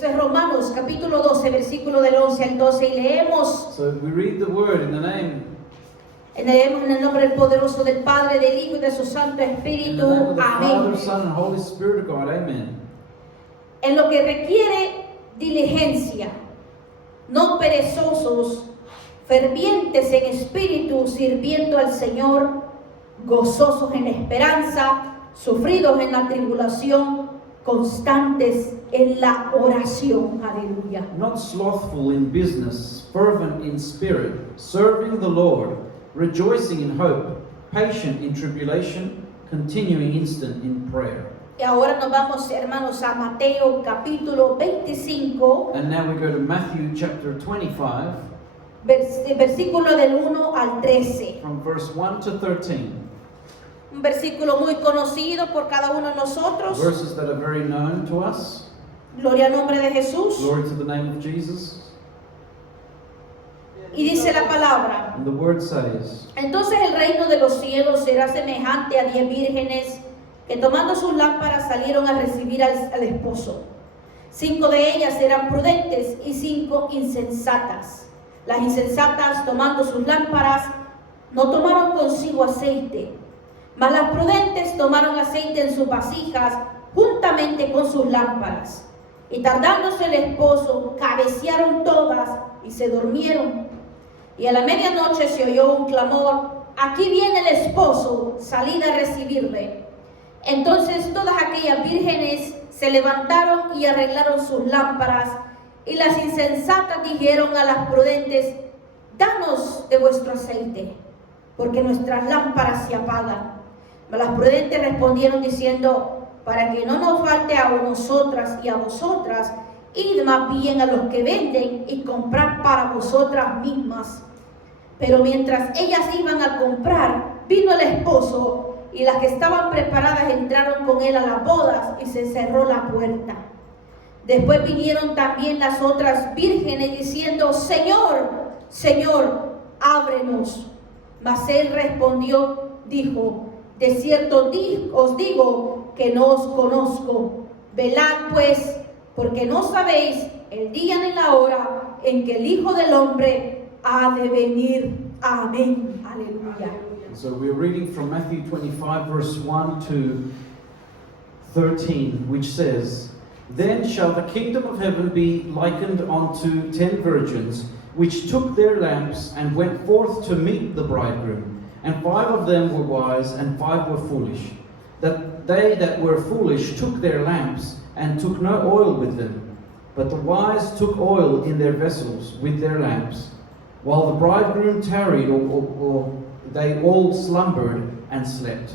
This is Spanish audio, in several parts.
Eso es Romanos capítulo 12, versículo del 11 al 12, y leemos. So we read the word in the name. Leemos en el nombre del poderoso del Padre, del Hijo y de su Santo In Espíritu. the name of the Amén. Father, Son, and Holy Spirit of God. Amen. En lo que requiere diligencia, no perezosos, fervientes en espíritu, sirviendo al Señor, gozosos en la esperanza, sufridos en la tribulación, constantes en la oración. Aleluya. Not slothful in business, fervent in spirit, serving the Lord, rejoicing in hope, patient in tribulation, continuing instant in prayer. Y ahora nos vamos, hermanos, a Mateo capítulo 25, And now we go to Matthew chapter 25, versículo del 1 al 13. from verse 1 to 13. Un versículo muy conocido por cada uno de nosotros. Verses that are very known to us. Gloria al nombre de Jesús. Glory to the name of Jesus. Y dice la palabra: And the word says, entonces el reino de los cielos será semejante a 10 vírgenes que tomando sus lámparas salieron a recibir al esposo. 5 de ellas eran prudentes y 5 insensatas. Las insensatas, tomando sus lámparas, no tomaron consigo aceite, mas las prudentes tomaron aceite en sus vasijas juntamente con sus lámparas. Y tardándose el esposo, cabecearon todas y se durmieron. Y a la medianoche se oyó un clamor: aquí viene el esposo, salid a recibirle. Entonces todas aquellas vírgenes se levantaron y arreglaron sus lámparas. Y las insensatas dijeron a las prudentes: danos de vuestro aceite, porque nuestras lámparas se apagan. Mas las prudentes respondieron diciendo: para que no nos falte a nosotras y a vosotras, id más bien a los que venden y comprad para vosotras mismas. Pero mientras ellas iban a comprar, vino el esposo, y las que estaban preparadas entraron con él a las bodas, y se cerró la puerta. Después vinieron también las otras vírgenes diciendo: Señor, Señor, ábrenos. Mas él respondió, dijo: de cierto os digo que no os conozco. Velad pues, porque no sabéis el día ni la hora en que el Hijo del Hombre ha de venir. Amén. Aleluya. so we're reading from Matthew 25, verse 1 to 13, which says, Then shall the kingdom of heaven be likened unto 10 virgins, which took their lamps and went forth to meet the bridegroom. And 5 of them were wise, and 5 were foolish. That they that were foolish took their lamps, and took no oil with them. But the wise took oil in their vessels with their lamps. While the bridegroom tarried, or they all slumbered and slept.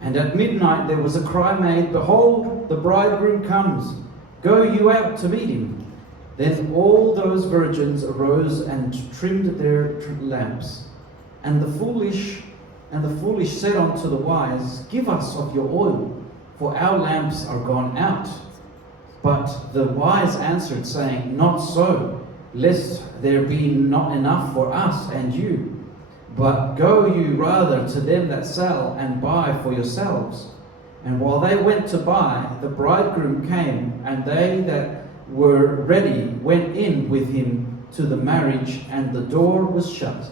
And at midnight there was a cry made, Behold, the bridegroom comes. Go you out to meet him. Then all those virgins arose and trimmed their lamps. And the foolish said unto the wise, Give us of your oil, for our lamps are gone out. But the wise answered, saying, Not so, lest there be not enough for us and you. But go you rather to them that sell, and buy for yourselves. And while they went to buy, the bridegroom came, and they that were ready went in with him to the marriage, and the door was shut.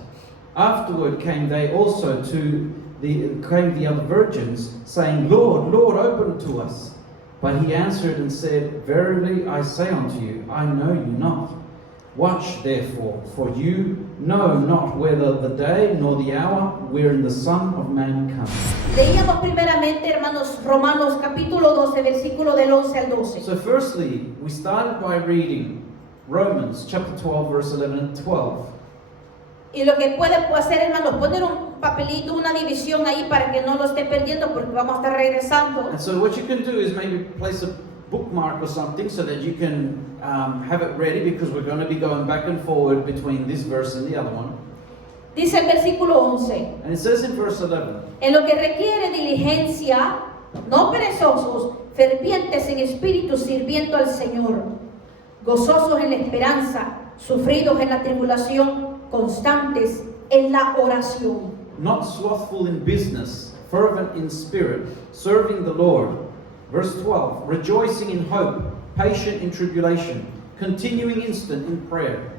Afterward came they also came the other virgins, saying, Lord, Lord, open to us. But he answered and said, Verily I say unto you, I know you not. Watch therefore, for you know not whether the day nor the hour wherein the Son of Man comes. Leíamos primeramente, hermanos, Romanos capítulo 12, versículo del 11 al 12. So firstly, we started by reading Romans chapter 12, verse 11 and 12. Y lo que puede hacer, hermanos, poner un papelito, una división ahí para que no lo esté perdiendo, porque vamos a estar regresando. And so what you can do is maybe place a bookmark or something so that you can have it ready, because we're going to be going back and forward between this verse and the other one. Dice el versículo 11. And it says in verse 11, En lo que requiere diligencia, no perezosos, fervientes en espíritu, sirviendo al Señor, gozosos en la esperanza, sufridos en la tribulación, constantes en la oración. not slothful in business, fervent in spirit, serving the Lord. Verse 12, rejoicing in hope, patient in tribulation, continuing instant in prayer.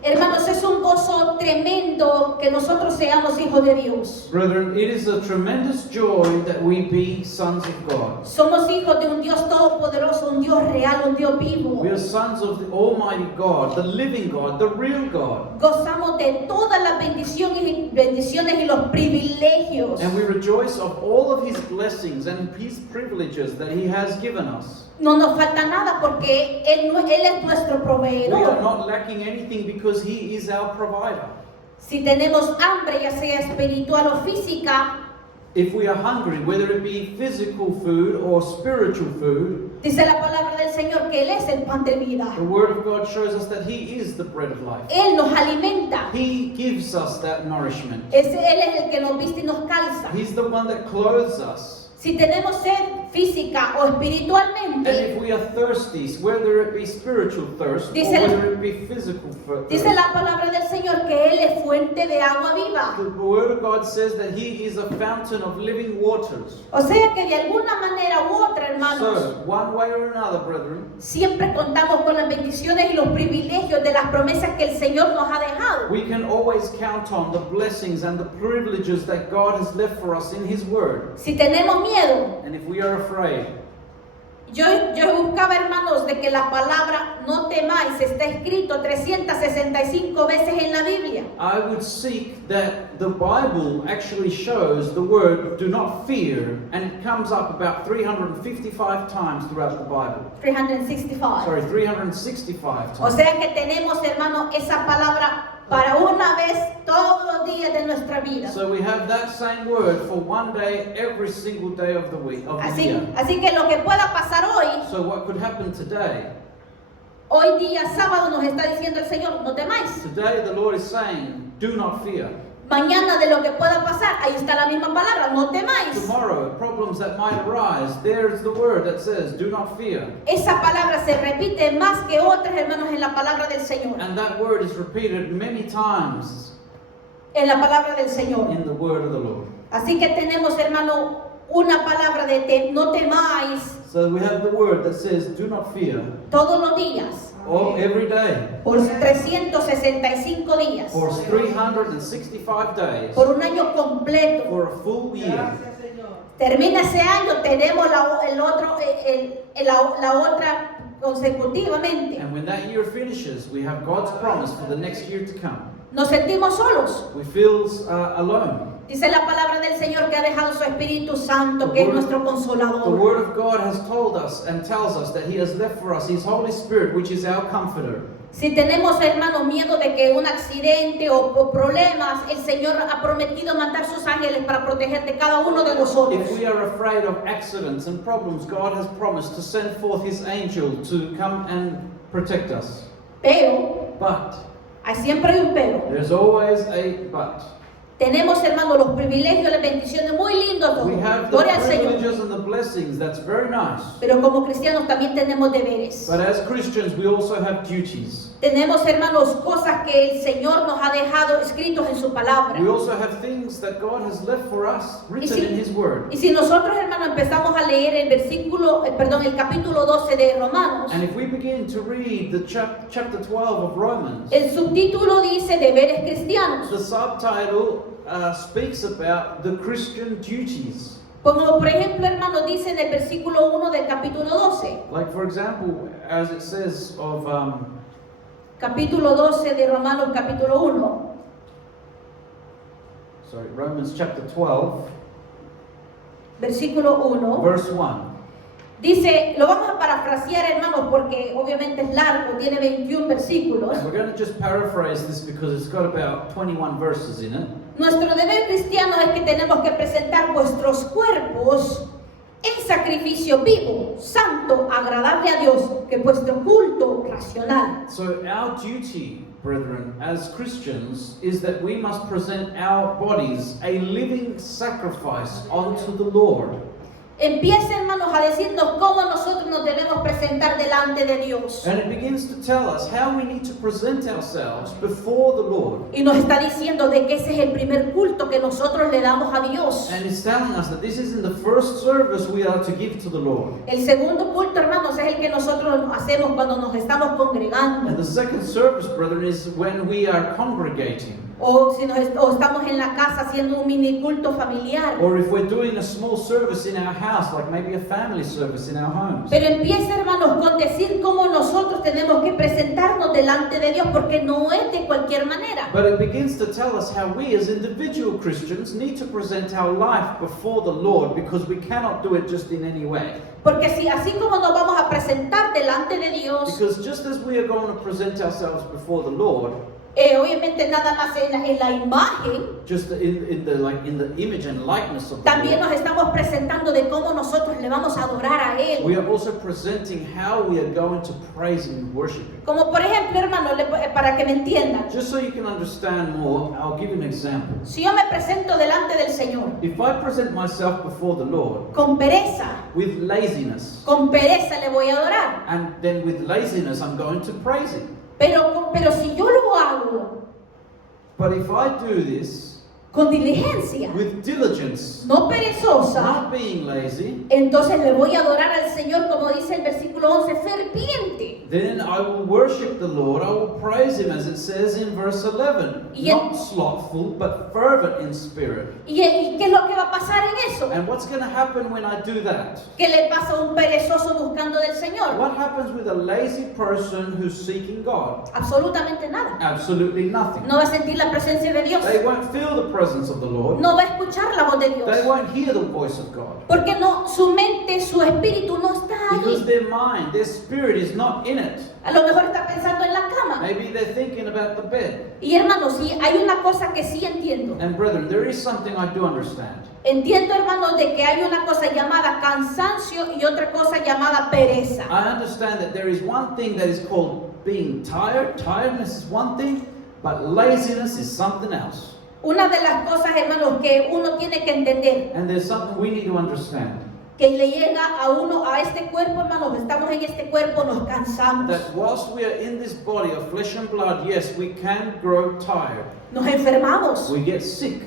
Hermanos, es un gozo tremendo que nosotros seamos hijos de Dios. Brethren, it is a tremendous joy that we be sons of God. Somos hijos de un Dios todopoderoso, un Dios real, un Dios vivo. We are sons of the Almighty God, the living God, the real God. Gozamos de todas las bendiciones y los privilegios. And we rejoice of all of His blessings and His privileges that He has given us. No nos falta nada porque Él es nuestro We are proveedor. not lacking anything because He is our provider. Si tenemos hambre, ya sea espiritual o física, If we are hungry, whether it be physical food or spiritual food, dice la palabra del Señor que Él es el pan de vida. the Word of God shows us that He is the bread of life. Él nos alimenta. He gives us that nourishment. Él es el que nos viste y nos calza. He's the one that clothes us. Si tenemos sed física o And espiritualmente, if we are thirsty, whether it be spiritual thirst or Dice- whether it be physical thirst, dice la palabra del Señor que Él es fuente de agua viva. the Word of God says that He is a fountain of living waters. O sea que de alguna manera u otra, hermanos, So, one way or another, brethren, siempre contamos con las bendiciones y los privilegios de las promesas que el Señor nos ha dejado. we can always count on the blessings and the privileges that God has left for us in His Word. Si tenemos miedo, And if we are afraid, yo buscaba, hermanos, de que la palabra no temáis está escrito 365 veces en la Biblia. I would seek that the Bible actually shows the word do not fear, and it comes up about 355 times throughout the Bible. 365. Sorry, 365 O times. sea que tenemos, hermanos, esa palabra para una vez todos los días de nuestra vida. So we have that same word for one day, every single day of the week, of the year. Así que lo que pueda pasar hoy, So what could happen today? hoy día sábado nos está diciendo el Señor, no temáis. Today the Lord is saying, do not fear. Mañana de lo que pueda pasar, ahí está la misma palabra, no temáis. Tomorrow, problems that might arise, there's the word that says, do not fear. Esa palabra se repite más que otras, hermanos, en la palabra del Señor. And that word is repeated many times En la palabra del Señor. in the word of the Lord. Así que tenemos, hermano, una palabra de no temáis So we have the word that says, do not fear, todos los días, all every day, por 365 días, for 365 days, por un año completo. for a full year. Termina ese año, tenemos la otra consecutivamente. And when that year finishes, we have God's promise for the next year to come. Nos sentimos solos. We feel alone. Dice la palabra del Señor que ha dejado su Espíritu Santo, que es nuestro The consolador. Word of God has told us and tells us that He has left for us His Holy Spirit, which is our comforter. Si tenemos, hermanos, miedo de que un accidente o problemas, el Señor ha prometido mandar sus ángeles para proteger de cada uno de nosotros. If we are afraid of accidents and problems, God has promised to send forth His angel to come and protect us. Pero, But siempre hay un pero. there's always a but. Tenemos, hermanos, los privilegios y las bendiciones muy lindos. We have the Gloria al Señor. privileges and the blessings. That's very nice. Pero como cristianos también tenemos deberes. But as Christians, we also have duties. Tenemos, hermanos, cosas que el Señor nos ha dejado escritos en su palabra. We also have things that God has left for us, written in His Word. Y si nosotros, hermanos, empezamos a leer el capítulo 12 de Romanos, And if we begin to read the chapter 12 of Romans, el subtítulo dice deberes cristianos. the subtitle speaks about the Christian duties. Como por ejemplo, hermanos, dice en el versículo 1 del capítulo 12. Like, for example, as it says of Capítulo 12 de Romanos, capítulo 1. Romans chapter 12, Versículo 1. verse 1. Dice, lo vamos a parafrasear, hermanos, porque obviamente es largo, tiene 21 versículos. And we're going to just paraphrase this because it's got about 21 verses in it. Nuestro deber cristiano es que tenemos que presentar vuestros cuerpos en sacrificio vivo, santo, agradable a Dios, que es vuestro culto racional. So our duty, brethren, as Christians, is that we must present our bodies a living sacrifice unto the Lord. empieza, hermanos, a decirnos cómo nosotros nos debemos presentar delante de Dios. And it begins to tell us how we need to present ourselves before the Lord. Y nos está diciendo de que ese es el primer culto que nosotros le damos a Dios. And it's telling us that this is in the first service we are to give to the Lord. El segundo culto, hermanos, es el que nosotros hacemos cuando nos estamos congregando. And the second service, brethren, is when we are congregating. O estamos en la casa haciendo un mini culto familiar. Or if we're doing a small service in our house, like maybe a family service in our homes. Pero empieza, hermanos, con decir cómo nosotros tenemos que presentarnos delante de Dios, porque no es de cualquier manera. But it begins to tell us how we as individual Christians need to present our life before the Lord, because we cannot do it just in any way. Porque si así como nos vamos a presentar delante de Dios, Because just as we are going to present ourselves before the Lord, obviamente nada más en la imagen, just in the image and likeness of the también Lord, nos estamos presentando de cómo nosotros le vamos a adorar a Él. we are also presenting how we are going to praise and worship Him. Como por ejemplo, hermano, para que me entiendan, Just so you can understand more, I'll give you an example. si yo me presento delante del Señor If I present myself before the Lord con pereza, with laziness, con pereza le voy a adorar. and then with laziness I'm going to praise Him. Pero si yo lo hago But if I do this con diligencia, with diligence, no perezosa, not being lazy, entonces le voy a adorar al Señor, como dice el versículo 11, ferviente. then I will worship the Lord, I will praise Him, as it says in verse 11. Y Not slothful, but fervent in spirit. ¿Y qué es lo que va a pasar en eso? And what's going to happen when I do that? ¿Qué le pasa a un perezoso buscando del Señor? What happens with a lazy person who's seeking God? Absolutamente nada. Absolutely nothing. No va a sentir la presencia de Dios. They won't feel the presence of the Lord. No va a escuchar la voz de Dios. They won't hear the voice of God. Porque no, su mente, su espíritu no está Because ahí. their mind, their spirit is not in it. A lo mejor está pensando en la cama. Maybe they're thinking about the bed. Y hermanos, sí, hay una cosa que sí entiendo. And brethren, there is something I do understand. Entiendo, hermanos, de que hay una cosa llamada cansancio y otra cosa llamada pereza. I understand that there is one thing that is called being tired. Tiredness is one thing, but laziness is something else. Una de las cosas, hermanos, que uno tiene que entender, And there's something we need to understand. que le llega a uno, a este cuerpo, hermanos, estamos en este cuerpo, nos cansamos, That whilst we are in this body of flesh and blood, yes, we can grow tired. nos enfermamos, We get sick.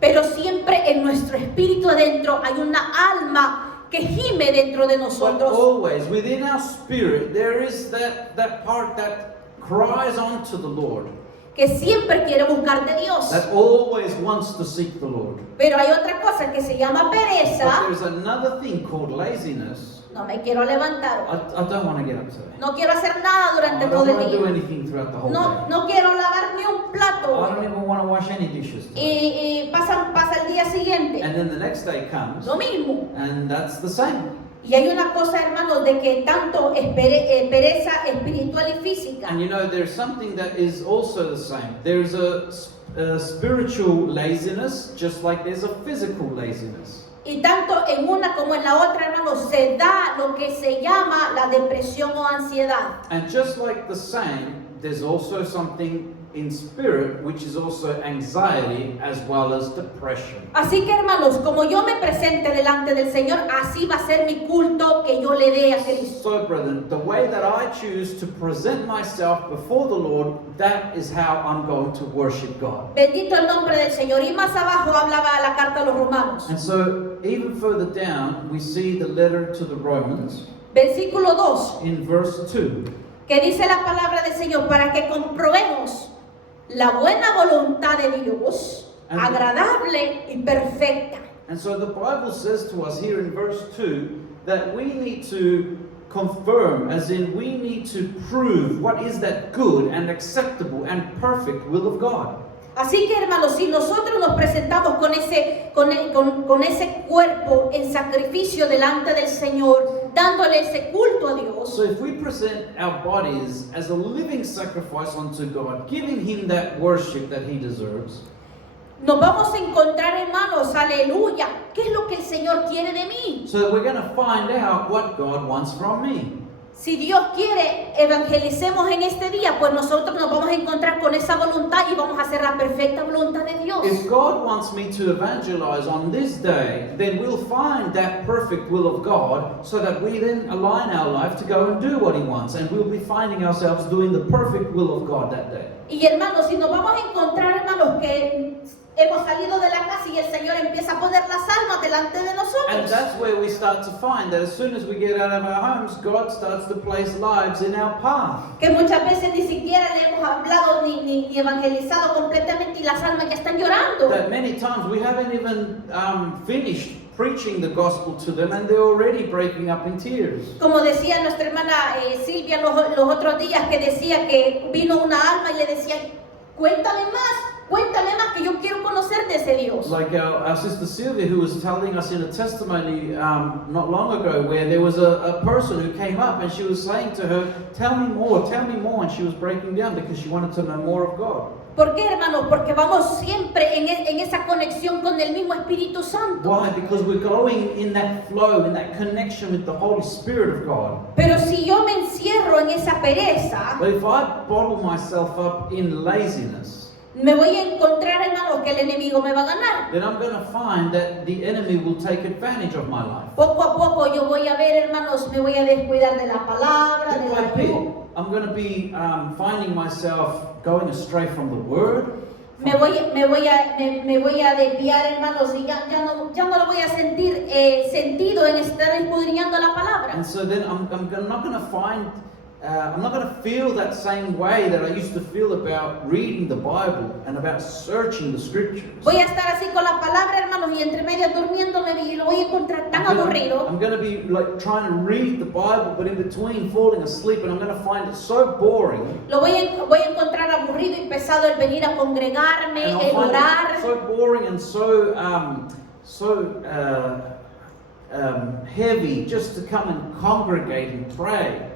pero siempre en nuestro espíritu adentro hay una alma que gime dentro de But nosotros, always, within our spirit, there is that part that cries on to the Lord. que siempre quiere buscar de Dios. That always wants to seek the Lord. Pero hay otra cosa que se llama But pereza. there's another thing called laziness. No me quiero levantar. I don't want to get up today. No quiero hacer nada I durante don't todo el want to do día. anything throughout the whole No, day. no quiero lavar ni un I plato. don't even want to wash any dishes today. Y pasa el día siguiente. And then the next day comes, Lo mismo. and that's the same. Y hay una cosa, hermanos, de que tanto es pereza espiritual y física. And you know, there's something that is also the same. There's a spiritual laziness, just like there's a physical laziness. Y tanto en una como en la otra, hermanos, se da lo que se llama la depresión o ansiedad. And just like the same, there's also something in spirit, which is also anxiety as well as depression. Así que, hermanos, como yo me presente delante del Señor, así va a ser mi culto que yo le dé a Cristo. So, brethren, the way that I choose to present myself before the Lord, that is how I'm going to worship God. Bendito el nombre del Señor. Y más abajo hablaba la carta a los romanos. And so, even further down, we see the letter to the Romans Versículo 2, in verse 2. que dice la palabra del Señor, para que comprobemos la buena voluntad de Dios, agradable y perfecta. And so the Bible says to us here in verse 2 that we need to confirm, as in we need to prove what is that good and acceptable and perfect will of God. Así que, hermanos, si nosotros nos presentamos con ese cuerpo en sacrificio delante del Señor, dándole ese culto a Dios, So if we present our bodies as a living sacrifice unto God, giving Him that worship that He deserves, nos vamos a encontrar, hermanos, aleluya, ¿qué es lo que el Señor quiere de mí? so that we're going to find out what God wants from me. Si Dios quiere evangelicemos en este día, pues nosotros nos vamos a encontrar con esa voluntad y vamos a hacer la perfecta voluntad de Dios. If God wants me to evangelize on this day, then we'll find that perfect will of God so that we then align our life to go and do what He wants. And we'll be finding ourselves doing the perfect will of God that day. Y hermanos, si nos vamos a encontrar, hermanos, que hemos salido de la casa y el Señor empieza a poner las almas delante de And nosotros. that's where we start to find that as soon as we get out of our homes, God starts to place lives in our path. Que muchas veces ni siquiera le hemos hablado ni evangelizado completamente y las almas ya están llorando. That many times we haven't even finished preaching the gospel to them and they're already breaking up in tears. Como decía nuestra hermana Silvia los otros días, que decía que vino una alma y le decía, cuéntame más, que yo quiero conocer de ese Dios. Like our sister Sylvia, who was telling us in a testimony not long ago, where there was a person who came up and she was saying to her, tell me more, and she was breaking down because she wanted to know more of God. ¿Por qué, hermanos? Porque vamos siempre en esa conexión con el mismo Espíritu Santo. Why? Because we're going in that flow, in that connection with the Holy Spirit of God. Pero si yo me encierro en esa pereza, But if I bottle myself up in laziness, me voy a encontrar, hermanos, que el enemigo me va a ganar. then I'm going to find that the enemy will take advantage of my life. Poco a poco yo voy a ver, hermanos, me voy a descuidar de la palabra, de Bit la by bit, luz. I'm going to be finding myself going astray from the Word. Me voy a desviar, hermanos, y ya no lo voy a sentir sentido en estar escudriñando la palabra. And so then I'm not going to find, I'm not going to feel that same way that I used to feel about reading the Bible and about searching the Scriptures. Voy a estar así con la palabra, hermanos, y entre medio durmiéndome y lo voy a encontrar tan aburrido. I'm going to be like trying to read the Bible, but in between falling asleep, and I'm going to find it so boring. Lo voy a encontrar aburrido y pesado el venir a congregarme, And el I'll find orar. it so boring and so heavy just to come and congregate and pray,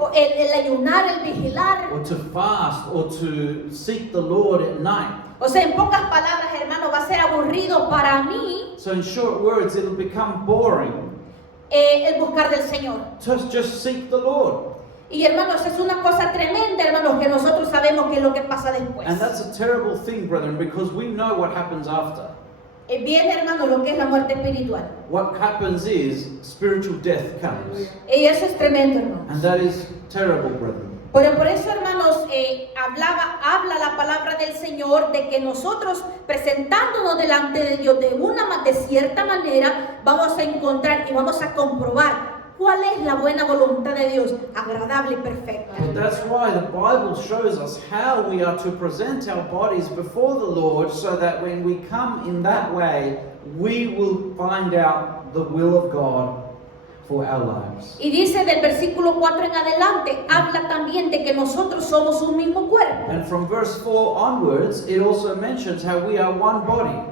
El ayunar, el vigilar. or to fast, or to seek the Lord at night. O sea, en pocas palabras, hermano, va a ser aburrido para mí So in short words, it'll become boring el buscar del Señor. to just seek the Lord. Y hermanos, es una cosa tremenda, hermanos, que nosotros sabemos qué es lo que pasa después. And that's a terrible thing, brethren, because we know what happens after. Viene, hermano, lo que es la muerte espiritual. What happens is spiritual death comes. Y eso es tremendo, hermano. And that is terrible, brethren. Pero por eso, hermanos, habla la palabra del Señor de que nosotros, presentándonos delante de Dios de cierta manera, vamos a encontrar y vamos a comprobar cuál es la buena voluntad de Dios, agradable y perfecta. But that's why the Bible shows us how we are to present our bodies before the Lord, so that when we come in that way, we will find out the will of God for our lives. Y dice del versículo 4 en adelante, habla también de que nosotros somos un mismo cuerpo. And from verse 4 onwards, it also mentions how we are one body.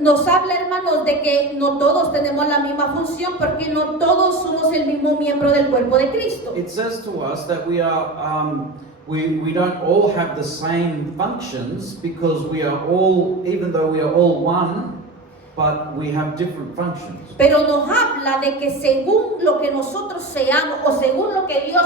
Nos habla, hermanos, de que no todos tenemos la misma función, porque no todos somos el mismo miembro del cuerpo de Cristo. It says to us that we are we don't all have the same functions, because we are all, even though we are all one, but we have different functions. Pero nos habla de que según lo que nosotros seamos, o según lo que Dios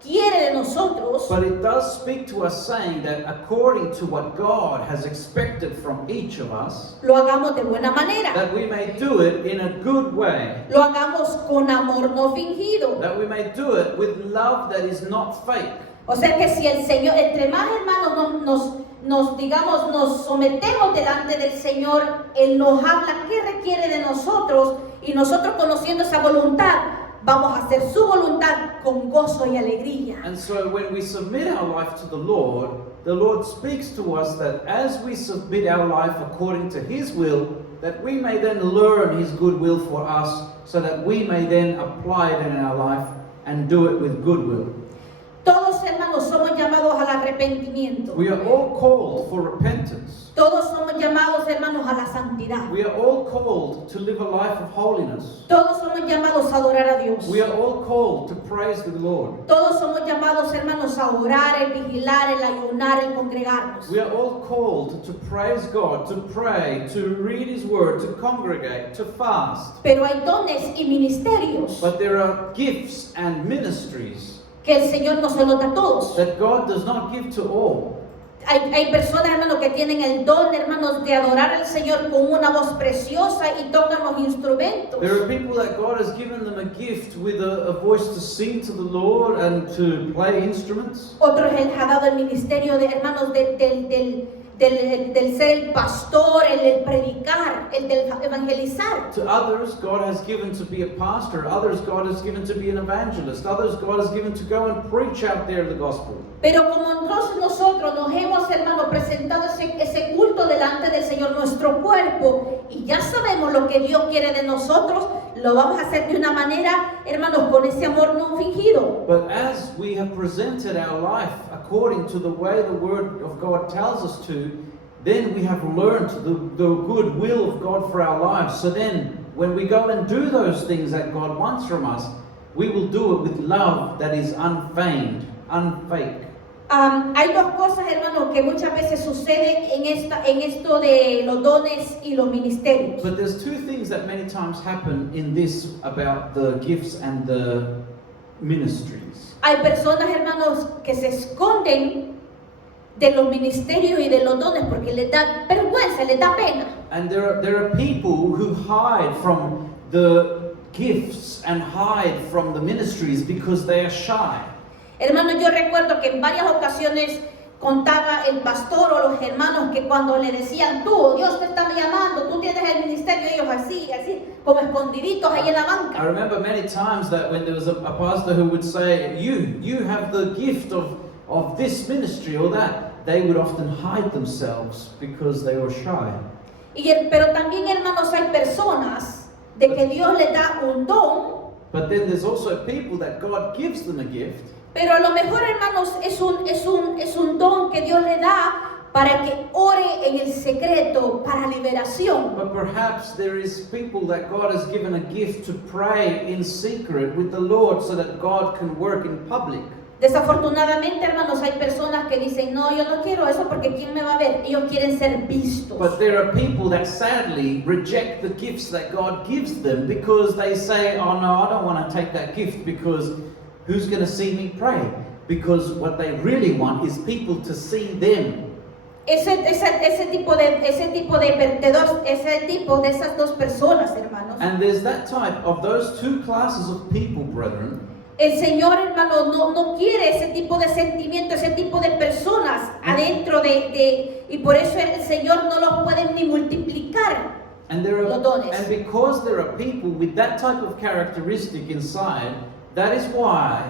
quiere de nosotros, But it does speak to us, saying that according to what God has expected from each of us, lo hagamos de buena manera, that we may do it in a good way, lo hagamos con amor no fingido. that we may do it with love that is not fake. O sea que si el Señor, entre más hermanos nos sometemos delante del Señor, Él nos habla qué requiere de nosotros, y nosotros, conociendo esa voluntad, vamos a hacer su voluntad con gozo y alegría. And so when we submit our life to the Lord speaks to us that as we submit our life according to His will, that we may then learn His good will for us, so that we may then apply it in our life and do it with good will. Todos, hermanos, somos llamados al arrepentimiento. We are all called for repentance. Todos somos llamados, hermanos, a la santidad. We are all called to live a life of holiness. Todos somos llamados a adorar a Dios. We are all called to praise the Lord. Todos somos llamados, hermanos, a orar, el vigilar, el ayunar, el congregarnos. We are all called to praise God, to pray, to read His Word, to congregate, to fast. Pero hay dones y ministerios. But there are gifts and ministries. que el Señor no se lo da a todos. That God does not give to all. Hay personas, hermanos, que tienen el don, hermanos, de adorar al Señor con una voz preciosa y tocan los instrumentos. There are people that God has given them a gift with a voice to sing to the Lord and to play instruments. Otros les ha dado el ministerio de hermanos del ser el pastor, el del predicar, el del evangelizar. To others, God has given to be a pastor. Others, God has given to be an evangelist. Others, God has given to go and preach out there the gospel. Pero como entonces nosotros nos hemos, hermano, presentado ese culto delante del Señor, nuestro cuerpo, y ya sabemos lo que Dios quiere de nosotros, lo vamos a hacer de una manera, hermanos, con ese amor no fingido. But as we have presented our life according to the way the Word of God tells us to, then we have learned the good will of God for our lives. So then, when we go and do those things that God wants from us, we will do it with love that is unfeigned, unfake. Hay dos cosas, hermanos, que muchas veces sucede en esto de los dones y los ministerios. But there's two things that many times happen in this about the gifts and the ministries. Hay personas, hermanos, que se esconden de los ministerios y de los dones porque les da vergüenza, les da pena. And there are people who hide from the gifts and hide from the ministries because they are shy. Hermanos, yo recuerdo que en varias ocasiones contaba el pastor o los hermanos que cuando le decían, tú, Dios te está llamando, tú tienes el ministerio, ellos así, como escondiditos ahí en la I banca. remember many times that when there was a pastor who would say, you have the gift of this ministry or that, they would often hide themselves because they were shy. Pero también, hermanos, hay personas de que Dios les da un don, But then there's also people that God gives them a gift, pero a lo mejor, hermanos, es un don que Dios le da para que ore en el secreto para liberación. but perhaps there is people that God has given a gift to pray in secret with the Lord so that God can work in public. Desafortunadamente, hermanos, hay personas que dicen, no, yo no quiero eso porque ¿quién me va a ver? Ellos quieren ser vistos. But there are people that sadly reject the gifts that God gives them because they say, oh no, I don't want to take that gift because who's going to see me pray? Because what they really want is people to see them. Ese tipo de esas dos personas, hermanos. And there's that type of those two classes of people, brethren. El Señor, hermano, no quiere ese tipo de sentimiento, ese tipo de personas adentro y por eso el Señor no los puede ni multiplicar. And because there are people with that type of characteristic inside, that is why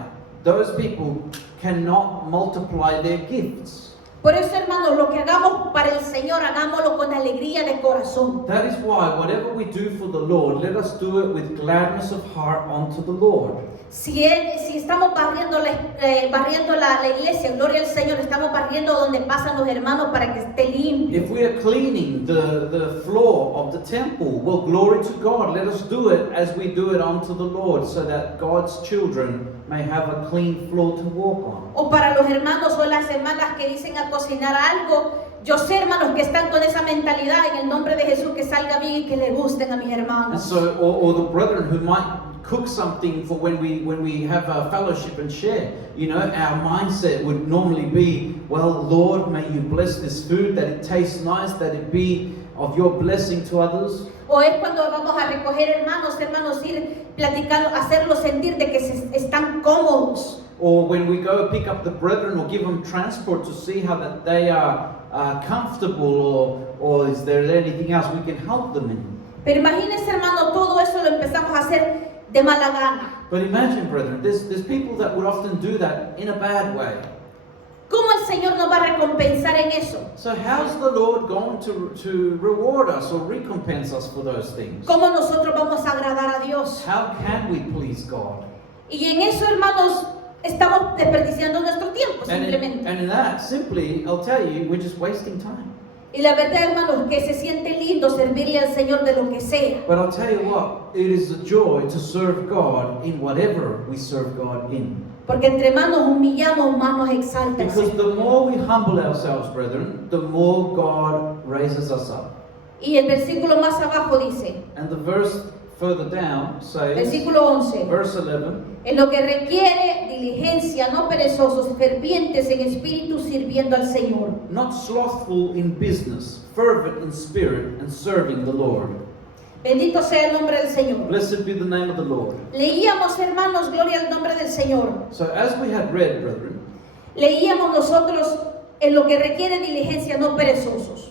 those people cannot multiply their gifts. Por eso, hermanos, lo que hagamos para el Señor, hagámoslo con alegría de corazón. That is why whatever we do for the Lord, let us do it with gladness of heart unto the Lord. Si estamos barriendo la iglesia, gloria al Señor, estamos barriendo donde pasan los hermanos para que esté limpio. If we are cleaning the floor of the temple, well, glory to God. Let us do it as we do it unto the Lord, so that God's children may have a clean floor to walk on. O para los hermanos o las hermanas que dicen a cocinar algo, yo sé, hermanos, que están con esa mentalidad en el nombre de Jesús, que salga bien y que le gusten a mis And hermanos. so, or the brethren who might cook something for when we have a fellowship and share. You know, our mindset would normally be, well, Lord, may you bless this food, that it tastes nice, that it be of your blessing to others. O es cuando vamos a recoger hermanos, ir platicando, hacerlos sentir de que están cómodos. Or when we go pick up the brethren or give them transport to see how that they are comfortable, or is there anything else we can help them in. Pero imagínense, hermano, todo eso lo empezamos a hacer de mala gana. But imagine, brethren, there's people that would often do that in a bad way. ¿Cómo el Señor nos va a recompensar en eso? So how's the Lord going to reward us or recompense us for those things? ¿Cómo nosotros vamos a agradar a Dios? How can we please God? Y en eso, hermanos, estamos desperdiciando nuestro tiempo, simplemente. And in that, simply, I'll tell you, we're just wasting time. Y la verdad, hermanos, que se siente lindo servirle al Señor de lo que sea. But I'll tell you what, it is a joy to serve God in whatever we serve God in. Porque entre más nos humillamos, más nos exalta el Because Señor. the more we humble ourselves, brethren, the more God raises us up. Y el versículo más abajo dice, And the verse further down says, Versículo 11. verse 11, En lo que requiere diligencia, no perezosos, fervientes en espíritu, sirviendo al Señor. not slothful in business, fervent in spirit, and serving the Lord. Bendito sea el nombre del Señor. Blessed be the name of the Lord. Leíamos, hermanos, gloria al nombre del Señor. So as we had read, brethren, Leíamos nosotros en lo que requiere diligencia, no perezosos.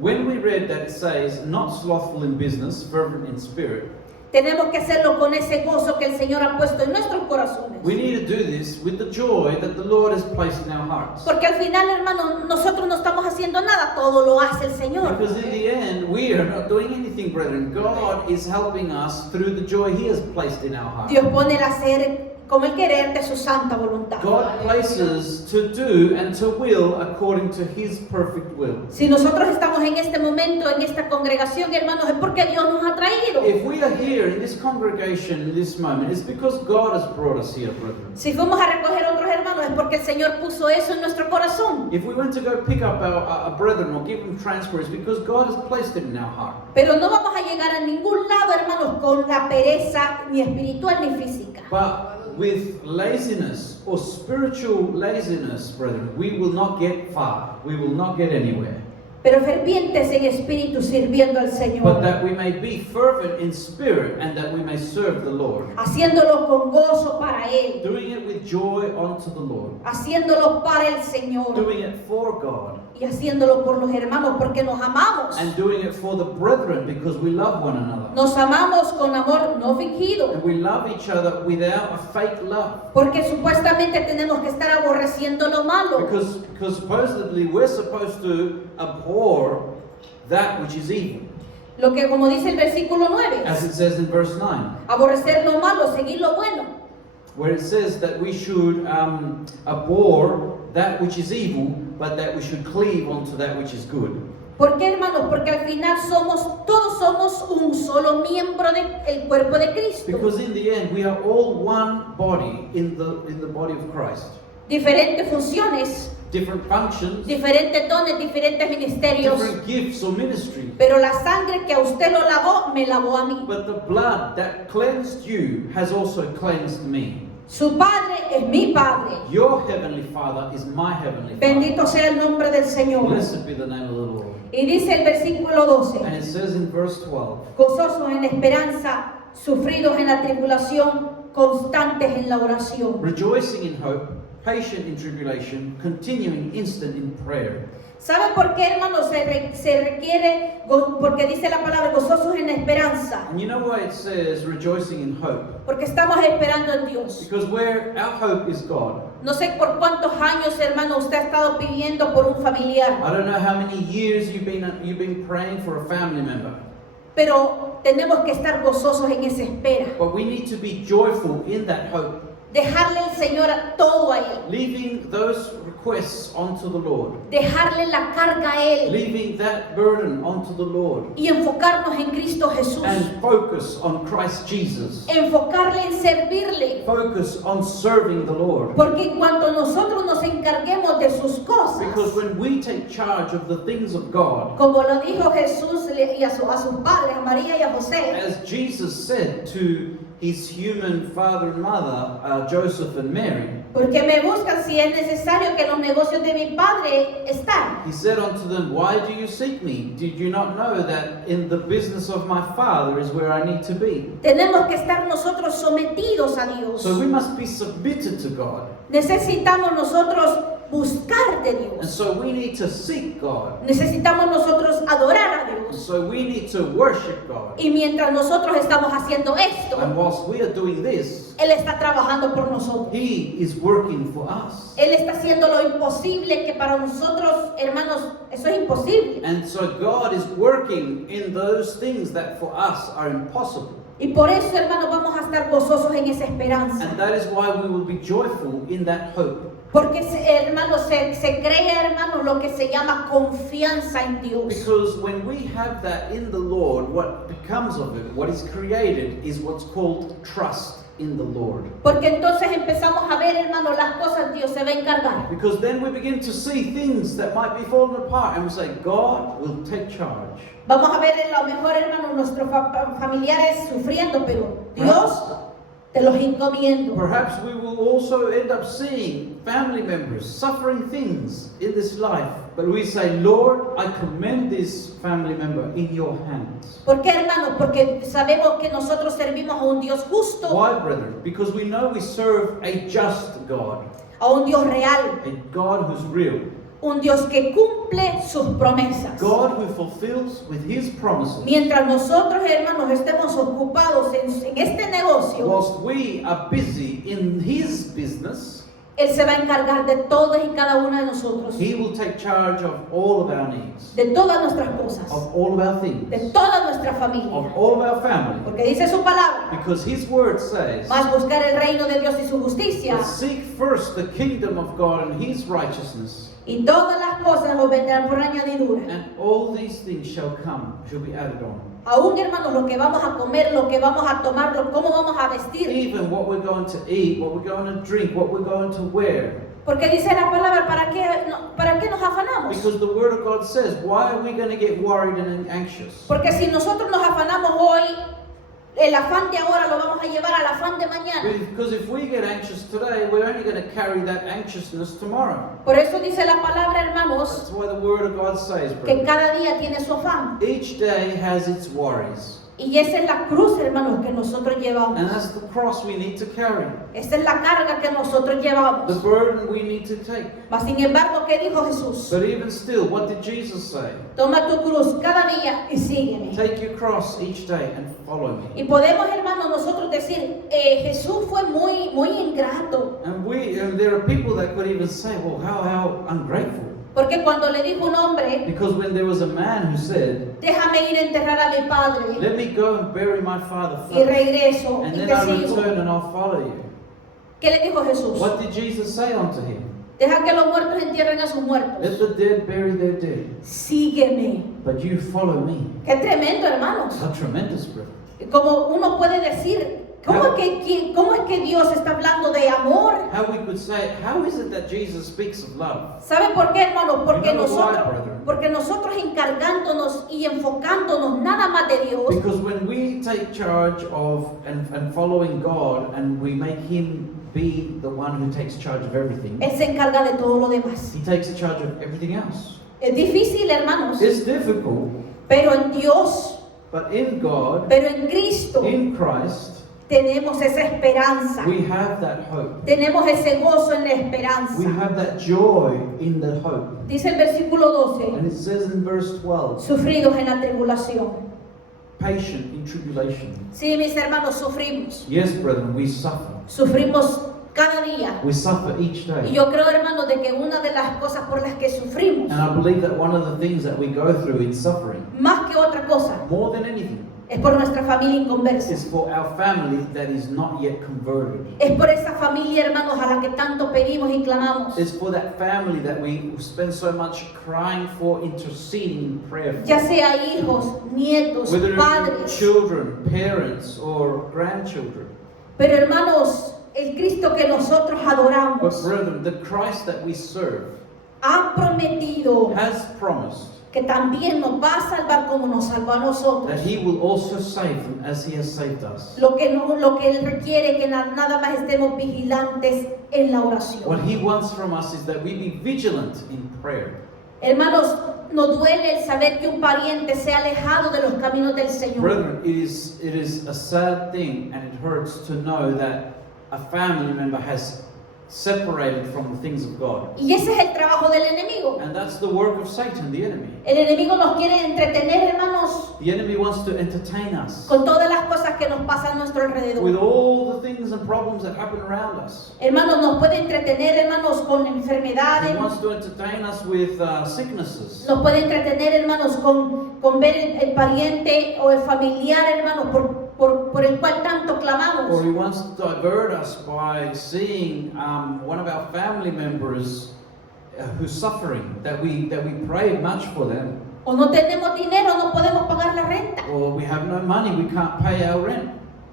when we read that it says, not slothful in business, fervent in spirit, Tenemos que hacerlo con ese gozo que el Señor ha puesto en nuestros corazones. we need to do this with the joy that the Lord has placed in our hearts. Porque al final, hermano, nosotros no estamos haciendo nada, todo lo hace el Señor. Because in the end, we are not doing anything, brethren. God is helping us through the joy He has placed in our hearts. Dios pone el hacer como el querer de su santa voluntad. God places to do and to will according to His perfect will. Si nosotros estamos en este momento, en esta congregación, hermanos, es porque Dios nos ha traído. If we are here in this congregation in this moment, it's because God has brought us here, brethren. Si fuimos a recoger otros hermanos, es porque el Señor puso eso en nuestro corazón. If we went to go pick up our brethren or give them transfer, it's because God has placed it in our heart. Pero no vamos a llegar a ningún lado, hermanos, con la pereza ni espiritual ni física. But with laziness or spiritual laziness, brethren, we will not get far. We will not get anywhere. Pero fervientes en espíritu, sirviendo al But Señor. that we may be fervent in spirit and that we may serve the Lord. Haciéndolo con gozo para Él. Doing it with joy unto the Lord. Haciéndolo para el Señor. Doing it for God. Y haciéndolo por los hermanos porque nos amamos. And doing it for the brethren because we love one another. Nos amamos con amor no fingido. And we love each other without a fake love. Porque supuestamente tenemos que estar aborreciendo lo malo. Because supposedly we're supposed to abhor that which is evil. Lo que, como dice el versículo 9, As it says in verse 9. aborrecer lo malo, seguir lo bueno. Where it says that we should abhor that which is evil, but that we should cleave onto that which is good. ¿Por qué, hermanos? Porque al final todos somos un solo miembro del cuerpo de Cristo. Because in the end, we are all one body in the body of Christ. Diferentes funciones, Different functions, diferentes dones, diferentes ministerios. different gifts or ministry. Pero la sangre que a usted lo lavó, me lavó a mí. But the blood that cleansed you has also cleansed me. Su Padre es mi Padre. Your heavenly Father is my heavenly Father. Bendito sea el nombre del Señor. Blessed be the name of the Lord. Y dice el versículo 12. And it says in verse 12, Gozosos en la esperanza, sufridos en la tribulación, constantes en la oración. rejoicing in hope, patient in tribulation, continuing instant in prayer. ¿Saben por qué, hermanos, se requiere, porque dice la palabra, gozosos en la esperanza? And you know why it says rejoicing in hope? Porque estamos esperando en Dios. Because where our hope is God. No sé por cuántos años, hermano, usted ha estado pidiendo por un familiar, I don't know how many years you've been praying for a family member. pero tenemos que estar gozosos en esa espera. But we need to be joyful in that hope. Dejarle al Señor todo a Él. Leaving those requests onto the Lord. Dejarle la carga a Él. Leaving that burden onto the Lord. Y enfocarnos en Cristo Jesús. And focus on Christ Jesus. Enfocarle en servirle. Focus on serving the Lord. Porque en cuanto nosotros nos encarguemos de sus cosas, Because when we take charge of the things of God, como lo dijo Jesús y a sus padres, a María y a José, as Jesus said to his human father and mother, Joseph and Mary, porque me buscan si es necesario que los negocios de mi padre están. he said unto them, why do you seek me? Did you not know that in the business of my Father is where I need to be? Tenemos que estar nosotros sometidos a Dios. So we must be submitted to God. Necesitamos nosotros buscar de And Dios. so we need to seek God. Necesitamos nosotros adorar a And Dios. so we need to worship God. Y mientras nosotros estamos haciendo esto, And whilst we are doing this, Él está trabajando por nosotros. He is working for us. Él está haciendo lo imposible que para nosotros, hermanos, eso es imposible. And so God is working in those things that for us are impossible. Y por eso, hermanos, vamos a estar gozosos en esa esperanza. And that is why we will be joyful in that hope. Porque, hermanos, se crea, hermanos, lo que se llama confianza en Dios. Because when we have that in the Lord, what becomes of it, what is created, is what's called trust in the Lord. Porque entonces empezamos a ver, hermano, las cosas Dios se va a encargar. Because then we begin to see things that might be falling apart and we say, God will take charge. Vamos a ver a lo mejor, hermano, nuestros familiares sufriendo, pero Dios te los encomiendo. Perhaps we will also end up seeing family members suffering things in this life. But we say, Lord, I commend this family member in your hands. ¿Por qué, hermano? Porque sabemos que nosotros servimos a un Dios justo, Why, brethren? Because we know we serve a just God. a un Dios real, A God who's real. un Dios que cumple sus promesas. God who fulfills with His promises. Mientras nosotros, hermanos, estemos ocupados en este negocio, Whilst we are busy in His business, Él se va a encargar de todas y cada una de nosotros, He will take charge of all of our needs, de todas nuestras cosas, of all of our things, de toda nuestra of familia. all of our family. Porque dice su palabra, Because His word says, más buscar el reino de Dios y su justicia, but seek first the kingdom of God and His righteousness, y todas las cosas nos vendrán por añadidura. and all these things shall be added on. Aún, hermanos, lo que vamos a comer, lo que vamos a tomar, cómo vamos a vestir. Even what we're going to eat, what we're going to drink, what we're going to wear. Porque dice la palabra, ¿para qué nos afanamos? Because the word of God says, why are we going to get worried and anxious? Porque si nosotros nos afanamos hoy, el afán de ahora lo vamos a llevar al afán de mañana. Because if we get anxious today, we're only going to carry that anxiousness tomorrow. Por eso dice la palabra, hermanos, That's why the word of God says, que brother, cada día tiene su afán. each day has its worries. Y esa es la cruz, hermanos, que nosotros llevamos. And that's the cross we need to carry, Esta es la carga que nosotros the llevamos. burden we need to take. Mas sin embargo, ¿qué dijo Jesús? But even still, what did Jesus say? Toma tu cruz cada día y sígueme. Take your cross each day and follow me. Y podemos, hermanos, nosotros decir, Jesús fue muy ingrato. And there are people that could even say, well, how ungrateful. Porque cuando le dijo un hombre, Because when there was a man who said, déjame ir a enterrar a mi padre let me go and bury my father y first, regreso and y then te I sigo. return and I'll follow you. ¿Qué le dijo Jesús? What did Jesus say unto him? Deja que los muertos entierren a sus Let muertos. the dead bury their dead, Sígueme. but you follow me. Qué tremendo, hermanos. How tremendous, brother. Como uno puede decir, ¿cómo es que Dios está hablando de amor? How we could say, how is it that Jesus speaks of love? ¿Sabe por qué, hermano? Porque You know why, nosotros, brother? porque nosotros encargándonos y enfocándonos nada más de Dios, Because when we take charge of and following God and we make Him be the one who takes charge of everything, Él se encarga de todo lo demás. He takes charge of everything else. Es difícil, hermanos, It's difficult, pero en Dios, but in God, pero en Cristo, in Christ, tenemos esa esperanza. we have that hope. Tenemos ese gozo en la We esperanza. have that joy in that hope. Dice el versículo 12, And it says in verse 12, sufridos en la tribulación. patient in tribulation. Sí, mis hermanos, sufrimos. Yes, brethren, we suffer. Sufrimos cada día. We suffer each Y day. yo creo, hermanos, de que una de las cosas por las que sufrimos, And I believe that one of the things that we go through in suffering, más que otra cosa, more than anything, es por nuestra familia inconversa. is for our family that is not yet converted. Es por esa familia, hermanos, a la que tanto pedimos y clamamos. It's for that family that we spend so much crying for, interceding in prayer for. Ya sea hijos, nietos, Whether it be padres. children, parents, or grandchildren. Pero, hermanos, el Cristo que nosotros But adoramos brethren, the Christ that we serve ha prometido has promised que también nos va a salvar como nos salvó a nosotros. that He will also save them as He has saved us. Lo que Él requiere que nada más estemos vigilantes en la oración. What He wants from us is that we be vigilant in prayer. Hermanos, nos duele el saber que un pariente se ha alejado de los caminos del Señor. Brethren, it is a sad thing and it hurts to know that a family member has separated from the things of God. Y ese es el trabajo del enemigo. And that's the work of Satan, the enemy. El enemigo nos quiere entretener, hermanos, The enemy wants to entertain us con todas las cosas que nos pasan a nuestro with alrededor. all the things and problems that happen around us. Hermanos, nos puede entretener, hermanos, con He enfermedades. wants to entertain us with sicknesses. Nos puede entretener, hermanos, con ver el pariente o el familiar, hermanos, por el cual tanto Or clamamos. he wants to divert us by seeing one of our family members who's suffering, that we pray much for them. O no tenemos dinero, no podemos pagar la renta. Or we have no money, we can't pay our rent.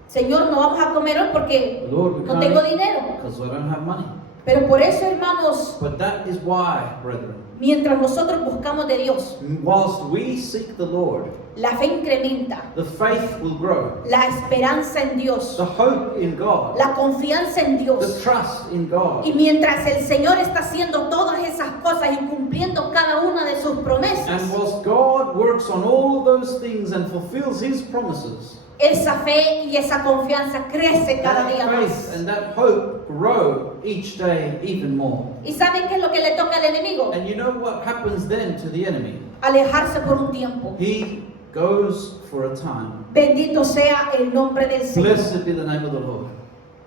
Señor, no vamos a comer hoy porque Lord, we no can't tengo eat dinero. because I don't have money. Pero por eso, hermanos, But that is why, brethren, mientras nosotros buscamos de Dios, whilst we seek the Lord, la fe incrementa, the faith will grow, la esperanza en Dios, the hope in God, la confianza en the Dios. trust in God. Y mientras el Señor está haciendo todas esas cosas y cumpliendo cada una de sus promesas, And whilst God works on all of those things and fulfills His promises, esa fe y esa confianza crece cada that día faith más. and that hope grow each day even more. ¿Y saben qué es lo que le toca al enemigo? And you know what happens then to the enemy? Alejarse por un tiempo. He goes for a time. Bendito sea el nombre del Señor. Blessed be the name of the Lord.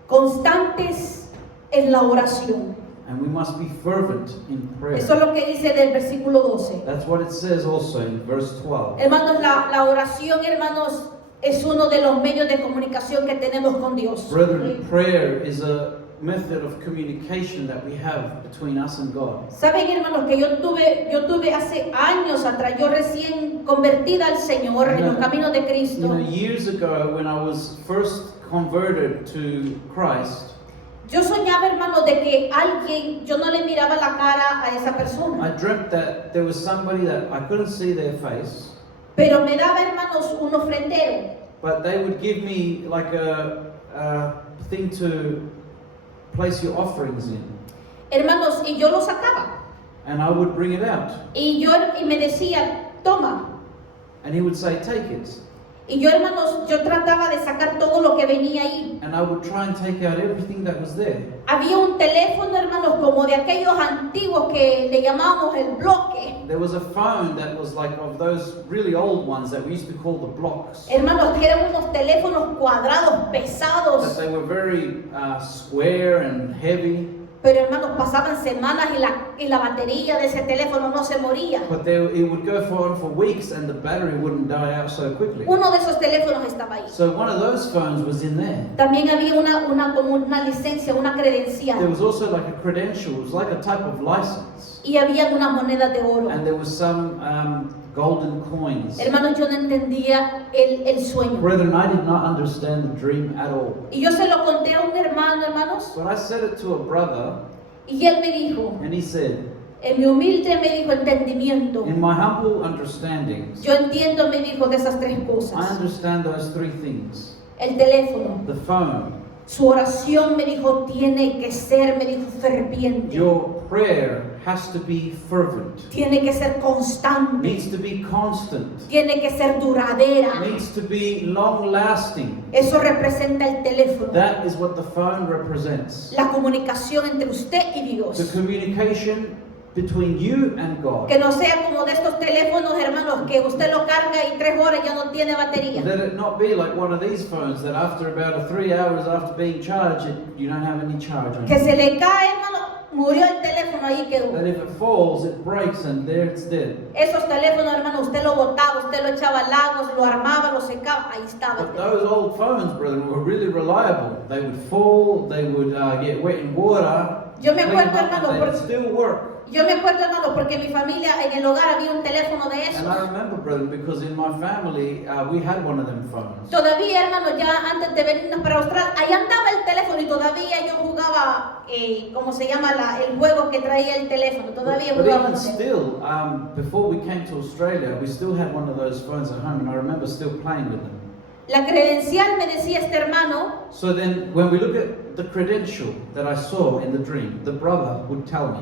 Constantes en la oración. And we must be fervent in prayer. Eso es lo que dice del versículo 12. That's what it says also in verse 12. Hermanos, la oración, hermanos, es uno de los medios de comunicación que tenemos con Dios. Brethren, prayer is a method of communication that we have between us and God. Saben, hermanos, que yo tuve hace años atrás, yo recién convertida al Señor en los caminos de You Cristo. know, years ago when I was first converted to Christ, Yo soñaba, hermanos, de que alguien, yo no le miraba la cara a esa I persona, dreamt that there was somebody that I couldn't see their face, pero me daba, hermanos, un ofrendero. but they would give me like a thing to place your offerings in, Hermanos, y yo lo sacaba. and I would bring it out, Y me decía, toma. and he would say, take it, Y yo, hermanos, yo trataba de sacar todo lo que venía ahí. and I would try and take out everything that was there. Había un teléfono, hermanos, como de aquellos antiguos que le llamábamos el bloque. There was a phone that was like of those really old ones that we used to call the blocks, Hermanos, que eran unos teléfonos cuadrados, that pesados. they were very square and heavy. Pero, hermanos, pasaban semanas y la batería de ese teléfono no se moría. But it would go on for weeks and the battery wouldn't die out so quickly. Uno de esos teléfonos estaba ahí. So one of those phones was in there. También había como una licencia, una There credencial. was also like a credential, it was like a type of license. Y había unas monedas de oro. And there was some golden coins. Hermanos, yo no entendía el sueño. Brethren, I did not understand the dream at all. Y yo se lo conté a un hermano, hermanos. But I said it to a brother Y él me dijo, and he said, en mi humilde, me dijo, entendimiento. in my humble understandings, Yo entiendo, me dijo, de esas tres I cosas. understand those three things. El teléfono. The phone, Su oración, me dijo, tiene que ser, me dijo, ferviente. your prayer has to be fervent, Tiene que ser constante. needs to be constant, Tiene que ser duradera. needs to be long lasting. Eso representa el teléfono. That is what the phone represents. La comunicación entre usted y The Dios. communication between you and God. Que no sea como de estos teléfonos, hermanos, que usted lo carga y 3 horas ya no tiene batería. Let it not be like one of these phones that after about 3 hours after being charged, you don't have any charge on Que it. se le cae, hermano, murió el teléfono, ahí quedó. That if it falls, it breaks and there it's dead. Esos teléfonos, hermano, usted lo botaba, usted lo echaba al agua, lo armaba, lo secaba, ahí estaba el But teléfono. those old phones, brethren, were really reliable. They would fall, they would get wet in water, Yo me clean acuerdo, them up, hermano, and they'd still work. Yo me acuerdo, hermano, porque en mi familia, en el hogar había un teléfono de esos. And I remember, brethren, because in my family, we had one of them phones. Todavía, hermano, ya antes de venirnos para Australia, ahí andaba el teléfono y todavía yo jugaba, ¿cómo se llama? El juego que traía el teléfono. Todavía But jugaba. even con él. still, before we came to Australia, we still had one of those phones at home, and I remember still playing with them. La credencial, me decía este hermano, So then, when we look at the credential that I saw in the dream, the brother would tell me.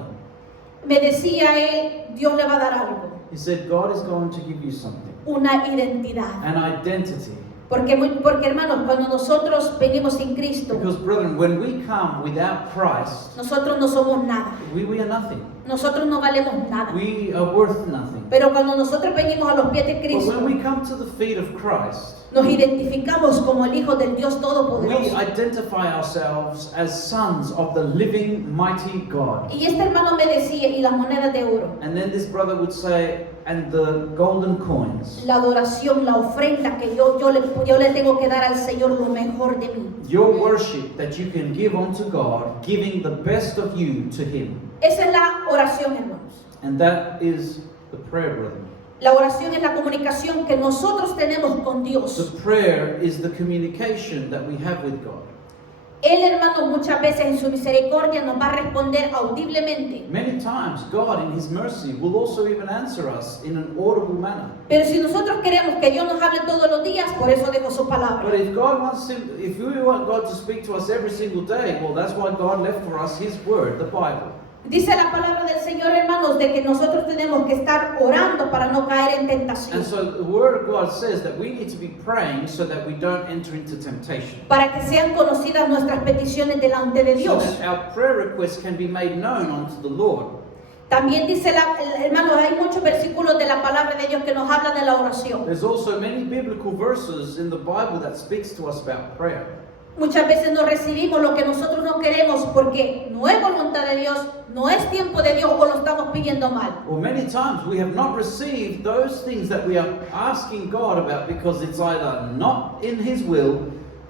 me decía él, Dios le va a dar algo, He said, God is going to give you something, una identidad. an identity. Porque hermanos, cuando nosotros venimos sin Cristo, Because, brethren, when we come without Christ, nosotros no somos nada. we are nothing. Nosotros no valemos nada. We are worth nothing. Pero cuando nosotros venimos a los pies de But Cristo, when we come to the feet of Christ, nos identificamos como el Hijo del Dios we Todopoderoso. identify ourselves as sons of the living, mighty God. Y este hermano me decía, y las monedas de oro, And then this brother would say, and the golden coins, la adoración, la ofrenda que yo le tengo que dar al Señor lo mejor de mí. your worship that you can give unto God, giving the best of you to Him. Esa es la oración, hermanos. And that is the prayer, brethren. La oración es la comunicación que nosotros tenemos con Dios. The prayer is the communication that we have with God. Él, hermano, muchas veces en su misericordia nos va a responder audiblemente. Many times, God, in His mercy, will also even answer us in an audible manner. Pero si nosotros queremos que Dios nos hable todos los días, por eso dejo su But palabra. if we want God to speak to us every single day, well, that's why God left for us His Word, the Bible. Dice la palabra del Señor, hermanos, de que nosotros tenemos que estar orando para no caer en tentación. And so the Word of God says that we need to be praying so that we don't enter into temptation. Para que sean conocidas nuestras peticiones delante de So Dios. that our prayer requests can be made known unto the Lord. También dice, hermanos, hay muchos versículos de la palabra de Dios que nos hablan de la oración. There's also many biblical verses in the Bible that speaks to us about prayer. Muchas veces no recibimos lo que nosotros no queremos porque no es voluntad de Dios, no es tiempo de Dios o lo estamos pidiendo mal. Or many times we have not received those things that we are asking God about because it's either not in His will,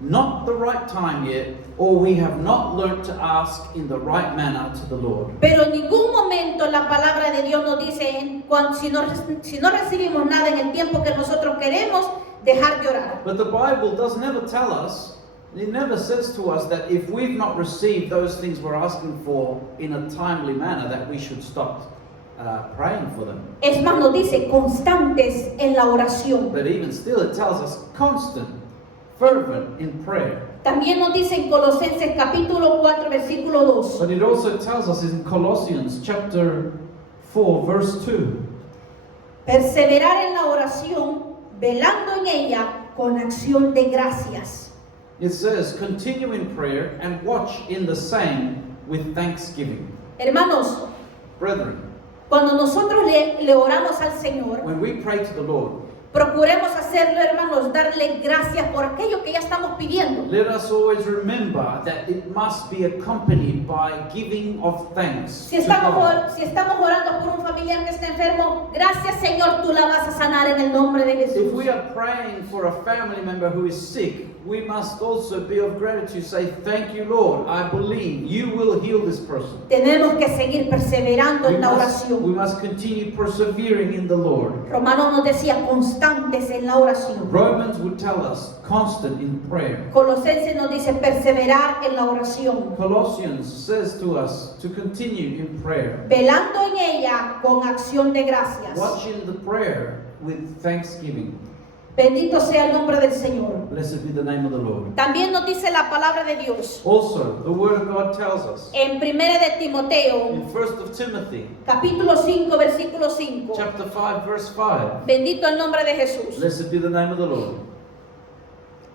not the right time yet, or we have not learned to ask in the right manner to the Lord. Pero en ningún momento la palabra de Dios nos dice, si no recibimos nada en el tiempo que nosotros queremos, dejar de orar. But the Bible does never tell us, it never says to us that if we've not received those things we're asking for in a timely manner, that we should stop praying for them. Es más, nos dice constantes en la oración. But even still, it tells us constant, fervent in prayer. También nos dice en Colosenses capítulo 4, versículo 2. But it also tells us in Colossians chapter 4, verse 2. Perseverar en la oración, velando en ella con acción de gracias. It says, continue in prayer and watch in the same with thanksgiving. Hermanos, Brethren, cuando nosotros le oramos al Señor, when we pray to the Lord, procuremos hacerlo, hermanos, darle gracias por aquello que ya estamos pidiendo. let us always remember that it must be accompanied by giving of thanks Si to estamos God. orando por un familiar que está enfermo, gracias, Señor, tú la vas a sanar en el nombre de If Jesús. we are praying for a family member who is sick, we must also be of gratitude. Say, thank you, Lord. I believe you will heal this person. Tenemos que seguir perseverando en la We oración. must continue persevering in the Lord. Romano nos decía constantes en la oración. Romans would tell us constant in prayer. Colosenses nos dice perseverar en la oración, Colossians says to us to continue in prayer, velando en ella con acción de gracias. watching the prayer with thanksgiving. Bendito sea el nombre del Señor. Blessed be the name of the Lord. También nos dice la palabra de Dios Also, the Word of God tells us en 1 de Timoteo, in 1 of Timothy, capítulo 5, versículo 5. chapter 5, verse 5. Bendito el nombre de Jesús. Blessed be the name of the Lord.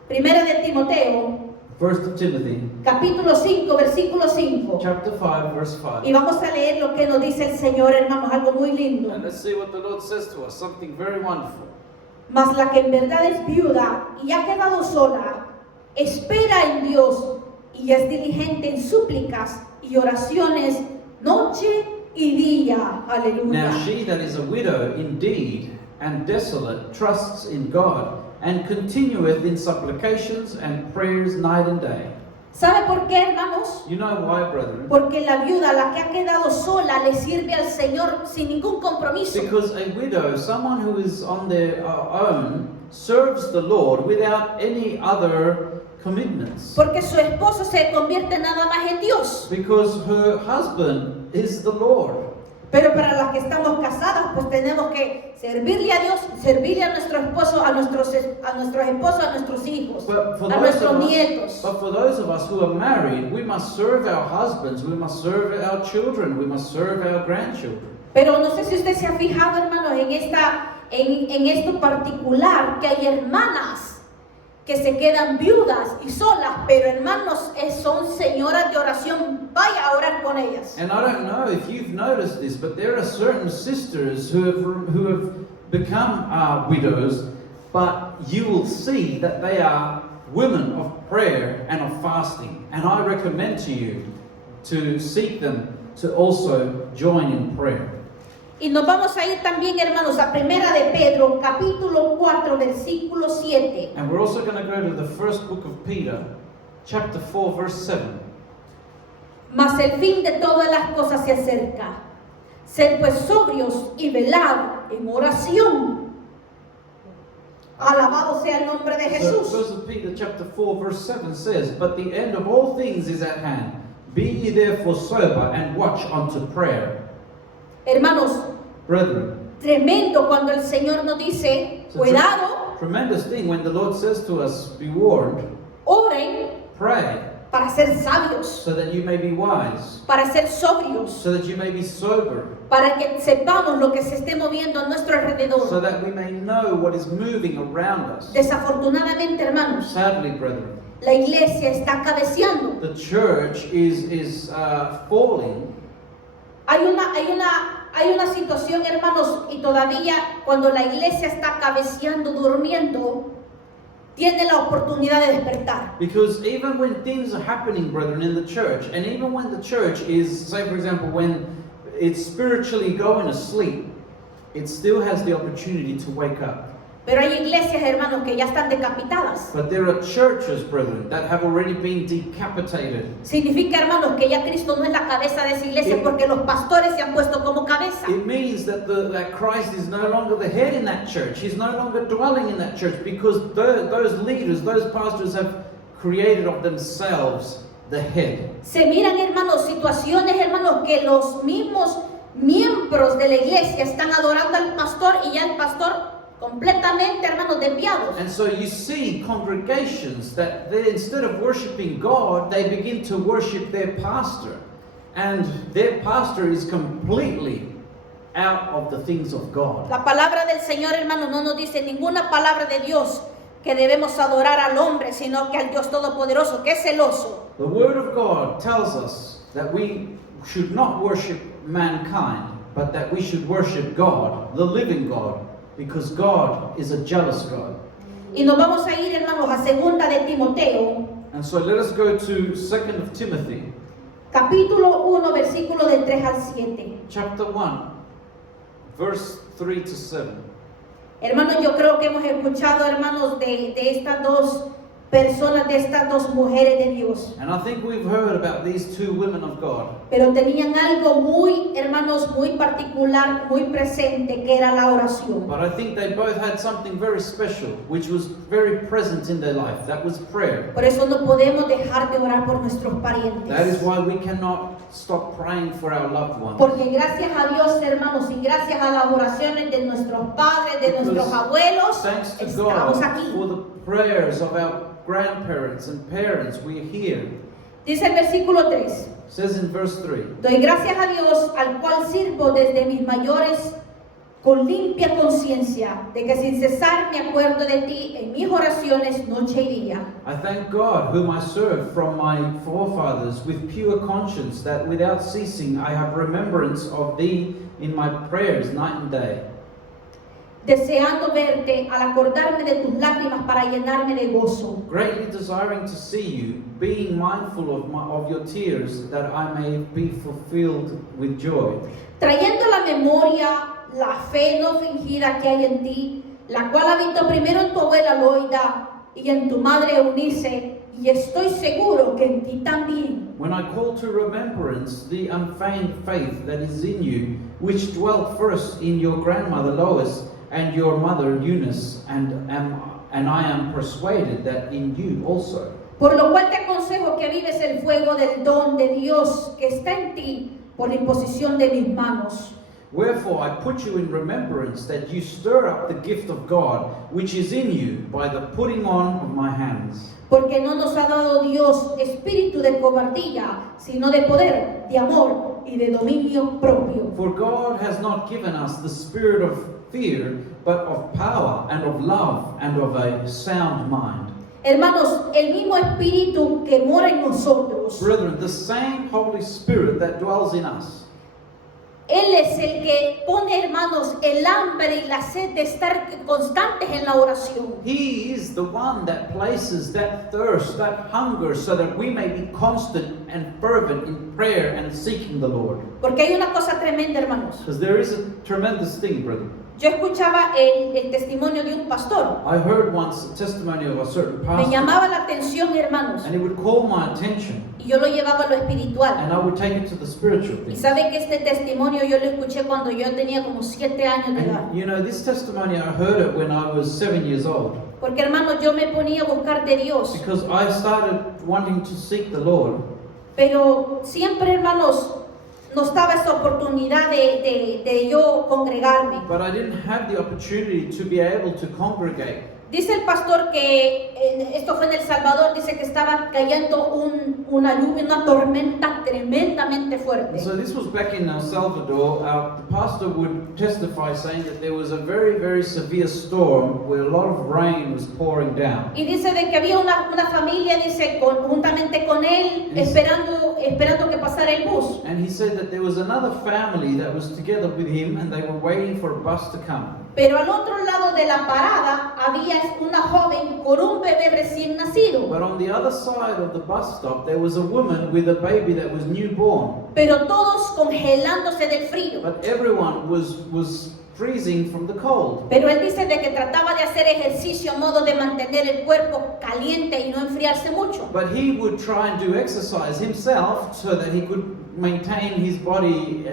1 de Timoteo, 1 of Timothy, capítulo 5, versículo 5. chapter 5, verse Y 5. vamos a leer lo que nos dice el Señor, hermanos, algo muy lindo. And let's see what the Lord says to us, something very wonderful. Mas la que en verdad es viuda y ha quedado sola, espera en Dios y es diligente en súplicas y oraciones noche y día. Aleluya. Now she that is a widow indeed and desolate trusts in God and continueth in supplications and prayers night and day. ¿Sabe por qué, hermanos? You know why, brethren? Porque la viuda, la que ha quedado sola, le sirve al Señor sin ningún compromiso. Because a widow, someone who is on their own, serves the Lord without any other commitments. Porque su esposo se convierte nada más en Dios. Because her husband is the Lord. Pero para las que estamos casadas, pues tenemos que servirle a Dios, servirle a nuestro esposo, a nuestros esposos, a nuestros hijos, But for a nuestros nietos. those of us who are married, we must serve our husbands, we must serve our children, we must serve our grandchildren. Pero no sé si usted se ha fijado, hermanos, en esto particular, que hay hermanas que se quedan viudas y solas, pero hermanos, son señoras de oración. Vaya a orar con ellas. And I don't know if you've noticed this, but there are certain sisters who have become widows, but you will see that they are women of prayer and of fasting. And I recommend to you to seek them to also join in prayer. Y nos vamos a ir también, hermanos, a Primera de Pedro, capítulo 4, versículo 7. And we're also going to go to the first book of Peter, chapter 4, verse 7. Mas el fin de todas las cosas se acerca. Sed pues sobrios y velad en oración. Alabado sea el nombre de So Jesús. 1 Peter chapter 4 verse 7 says, "But the end of all things is at hand. Be ye therefore sober and watch unto prayer." Hermanos, Brethren, tremendo cuando el Señor nos dice, cuidado, tremendous thing when the Lord says to us, be warned, oren pray, para ser sabios, so that you may be wise, para ser sobrios, so that you may be sober, para que sepamos lo que se esté moviendo a nuestro so alrededor. that we may know what is moving around us. Desafortunadamente, hermanos, Sadly, brethren, la iglesia está cabeceando. the church is falling. Hay una situación, hermanos, y todavía cuando la iglesia está cabeceando, durmiendo, tiene la oportunidad de despertar. Because even when things are happening, brethren, in the church, and even when the church is, say for example, when it's spiritually going to sleep, it still has the opportunity to wake up. Pero hay iglesias, hermanos, que ya están decapitadas. But there are churches, brethren, that have already been decapitated. Significa, hermanos, que ya Cristo no es la cabeza de esa iglesia porque los pastores se han puesto como cabeza. It means that that Christ is no longer the head in that church. He's no longer dwelling in that church because those leaders, those pastors have created of themselves the head. Se miran, hermanos, situaciones, hermanos, que los mismos miembros de la iglesia están adorando al pastor y ya el pastor completamente, hermanos, desviados. And so you see congregations that they, instead of worshiping God, they begin to worship their pastor. And their pastor is completely out of the things of God. La palabra del Señor, hermano, no nos dice ninguna palabra de Dios que debemos adorar al hombre, sino que al Dios Todopoderoso, que es celoso. The Word of God tells us that we should not worship mankind, but that we should worship God, the living God, because God is a jealous God. Y nos vamos a ir, hermanos, a segunda de Timoteo, And so let us go to 2nd of Timothy, capítulo 1, versículo del 3 al 7. chapter 1, verse 3 to 7. Hermanos, yo creo que hemos escuchado, hermanos, de estas dos personas, de estas dos mujeres de Dios. And I think we've heard about these two women of God. Pero tenían algo muy, hermanos, muy particular, muy presente, que era la oración. But I think they both had something very special, which was very present in their life. That was prayer. Por eso no podemos dejar de orar por nuestros parientes. That is why we cannot stop praying for our loved ones. Porque gracias a Dios, hermanos, y gracias a las oraciones de nuestros padres, de nuestros abuelos, Thanks to estamos God aquí. for the prayers of our grandparents and parents, we are here. Dice el versículo 3. It says in verse 3, Doy gracias a Dios, al cual sirvo desde mis mayores con limpia conciencia, de que sin cesar me acuerdo de ti en mis oraciones noche y día. I thank God, whom I serve from my forefathers with pure conscience, that without ceasing I have remembrance of thee in my prayers night and day. Deseando verte al acordarme de tus lágrimas para llenarme de gozo. Greatly desiring to see you, being mindful of your tears, that I may be fulfilled with joy. Trayendo a la memoria la fe no fingida que hay en ti, la cual habitó primero en tu abuela Loida y en tu madre Eunice, y estoy seguro que en ti también. When I call to remembrance the unfeigned faith that is in you, which dwelt first in your grandmother Lois and your mother Eunice, and I am persuaded that in you also. Por lo cual te aconsejo que vives el fuego del don de Dios que está en ti por la imposición de mis manos. Wherefore I put you in remembrance that you stir up the gift of God, which is in you by the putting on of my hands. Porque no nos ha dado Dios espíritu de cobardía, sino de poder, de amor y de dominio propio. For God has not given us the spirit of fear, but of power and of love and of a sound mind. Hermanos, el mismo espíritu que mora en nosotros, Brethren, the same Holy Spirit that dwells in us, Él es el que pone tiene, hermanos, el hambre y la sed de estar constantes en la oración. He is the one that places that thirst, that hunger, so that we may be constant and fervent in prayer and seeking the Lord. Porque hay una cosa tremenda, hermanos. Because there is a tremendous thing, brother. Yo escuchaba el testimonio de un pastor. I heard once a testimony of a certain Me pastor, llamaba la atención, hermanos, and it would call my attention, y yo lo llevaba a lo espiritual. and I would take it to the spiritual Y things. sabe que este testimonio yo lo escuché cuando yo tenía como 7 años de edad. And you know, this testimony, I heard it when I was 7 years old, Porque, hermanos, yo me ponía a buscar de Dios. because I started wanting to seek the Lord. Pero siempre, hermanos, no estaba esa oportunidad de yo congregarme. But I didn't have the opportunity to be able to congregate. Dice el pastor que, esto fue en El Salvador, dice que estaba cayendo una lluvia, una tormenta tremendamente And fuerte. so this was back in El Salvador. The pastor would testify saying that there was a very, very severe storm where a lot of rain was pouring down. Y dice de que había una familia, dice, juntamente con él, esperando que pasara el bus. And he said that there was another family that was together with him and they were waiting for a bus to come. Pero al otro lado de la parada había una joven con un bebé recién nacido. But on the other side of the bus stop, there was a woman with a baby that was newborn. Pero todos congelándose del frío. But everyone was freezing from the cold. Pero él dice de que trataba de hacer ejercicio a modo de mantener el cuerpo caliente y no enfriarse mucho. But he would try and do exercise himself so that he could maintain his body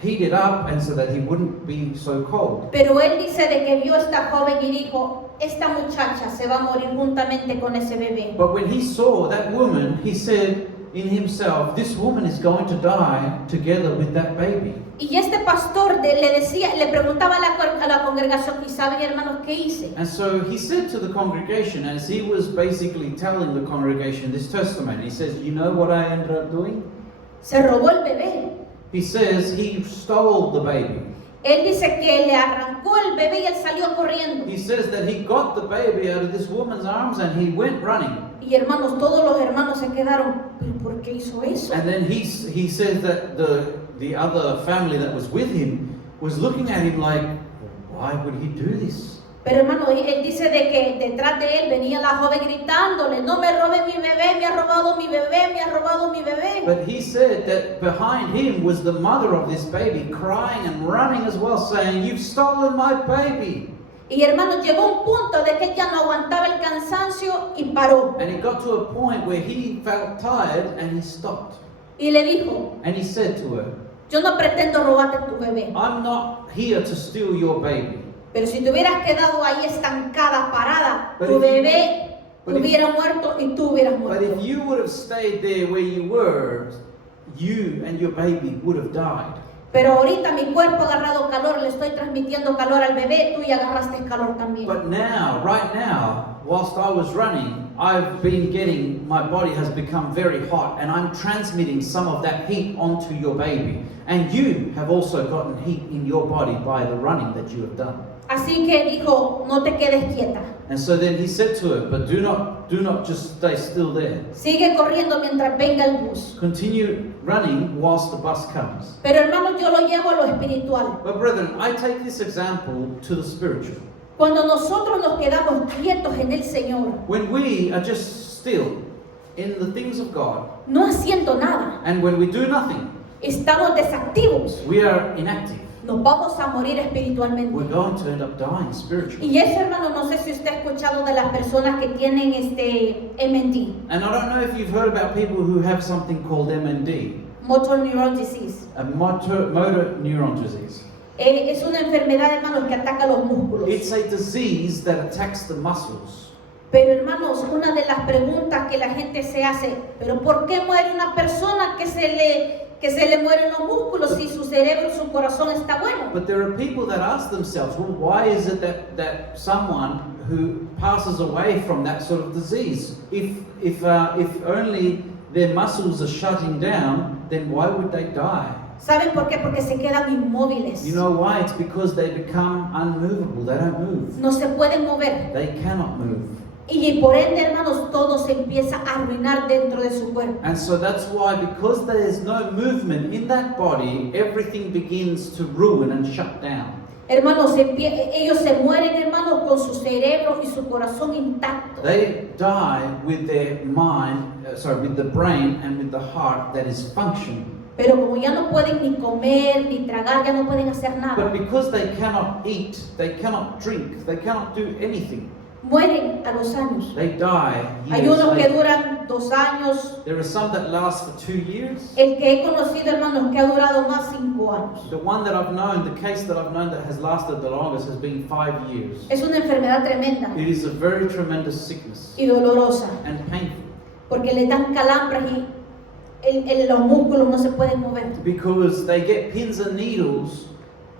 heated up and so that he wouldn't be so cold. Pero él dice de que vio a esta joven y dijo, esta muchacha se va a morir juntamente con ese bebé. But when he saw that woman, he said in himself, this woman is going to die together with that baby. Y este pastor le preguntaba a la congregación, ¿y saben, hermanos, qué hice? And so he said to the congregation, as he was basically telling the congregation this testimony, he says, you know what I ended up doing? Se robó el bebé. He says he stole the baby. Él dice que le arrancó el bebé y él salió corriendo. He says that he got the baby out of this woman's arms and he went running. Y hermanos, todos los hermanos se quedaron, ¿pero por qué hizo eso? And then he says that the other family that was with him was looking at him like, why would he do this? Pero hermano, él dice de que detrás de él venía la joven gritándole, no me robe mi bebé, me ha robado mi bebé, me ha robado mi bebé. But he said that behind him was the mother of this baby crying and running as well, saying, you've stolen my baby. Y hermano, llegó un punto de que él ya no aguantaba el cansancio y paró. And it got to a point where he felt tired and he stopped. Y le dijo, And he said to her, yo no pretendo robarte tu bebé, I'm not here to steal your baby. pero si te hubieras quedado ahí estancada, parada, But tu if bebé but if- hubiera muerto y tú hubieras But if muerto. you would have stayed there where you were, you and your baby would have died. Pero ahorita mi cuerpo ha agarrado calor, le estoy transmitiendo calor al bebé, tú ya agarraste calor también. But now, right now, whilst I was running, I've been getting, my body has become very hot and I'm transmitting some of that heat onto your baby. And you have also gotten heat in your body by the running that you have done. Así que dijo, no te quedes quieta. And so then he said to her, but do not just stay still there. Sigue corriendo mientras venga el bus. Continue running whilst the bus comes. Pero hermanos, yo lo llevo a lo espiritual. But brethren, I take this example to the spiritual. Cuando nosotros nos quedamos quietos en el Señor, When we are just still in the things of God, no haciendo nada, and when we do nothing, estamos desactivos, we are inactive. nos vamos a morir espiritualmente. We're going to end up dying spiritually. Y eso, hermano, no sé si usted ha escuchado de las personas que tienen MND, And I don't know if you've heard about people who have something called MND, Motor Neuron Disease. a motor neuron disease. Es una enfermedad, hermanos, que ataca los músculos. It's a disease that attacks the muscles. Pero, hermanos, una de las preguntas que la gente se hace, ¿pero por qué muere una persona que se le mueren los músculos si su cerebro y su corazón está bueno? But there are people that ask themselves, well, why is it that someone who passes away from that sort of disease, if only their muscles are shutting down, then why would they die? ¿Saben por qué? Porque se quedan inmóviles. You know why? It's because they become unmovable. They don't move. No se pueden mover. They cannot move. Y por ende, hermanos, todo se empieza a arruinar dentro de su cuerpo. And so that's why, because there is no movement in that body, everything begins to ruin and shut down. Hermanos, ellos se mueren, hermanos, con su cerebro y su corazón intacto. They die with their with the brain and with the heart that is functioning. Pero como ya no pueden ni comer, ni tragar, ya no pueden hacer But nada. because they cannot eat, they cannot drink, they cannot do anything, Mueren a los años. they die Hay years unos que later. duran 2 años. There are some that last for 2 years. El que he conocido, hermanos, que ha durado más 5 años. The one that I've known, the case that I've known that has lasted the longest has been 5 years. Es una enfermedad tremenda It is a very tremendous sickness y dolorosa, and painful, porque le dan calambres y los músculos no se pueden mover. because they get pins and needles,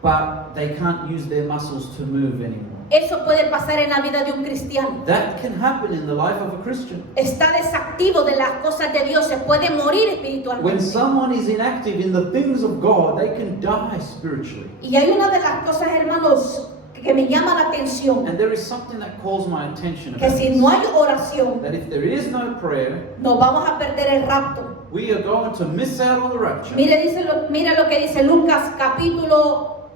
but they can't use their muscles to move anymore. Eso puede pasar en la vida de un cristiano. That can happen in the life of a Christian. Está desactivo de las cosas de Dios, se puede morir When espiritualmente. someone is inactive in the things of God, they can die spiritually. Y hay una de las cosas, hermanos, que me llama la atención, And there is something that calls my attention que about si this, no hay oración, that if there is no prayer, nos vamos a perder el rapto. we are going to miss out on the rapture. Mira lo que dice Lucas capítulo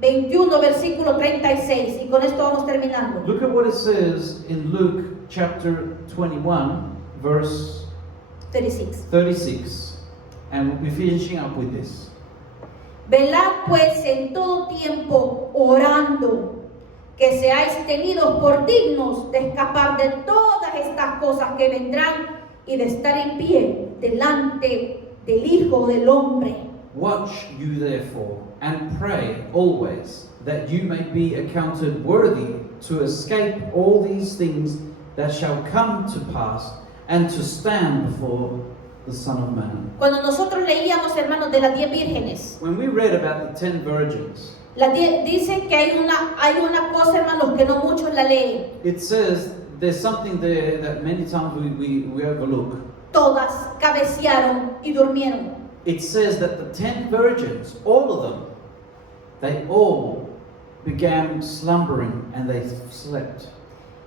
21, versículo 36. Y con esto vamos terminando. Look at what it says in Luke chapter 21, verse 36. 36. And we'll be finishing up with this. Velad pues en todo tiempo orando, que seáis tenidos por dignos de escapar de todas estas cosas que vendrán y de estar en pie delante del Hijo del Hombre. Watch you therefore, and pray always, that you may be accounted worthy to escape all these things that shall come to pass, and to stand before the Son of Man. Cuando nosotros leíamos, hermanos, de las 10 vírgenes, When we read about the 10 virgins, dice que hay una cosa, hermanos, que no muchos la leen. it says there's something there that many times we overlook. Todas cabecearon y durmieron. It says that the 10 virgins, all of them, they all began slumbering and they slept.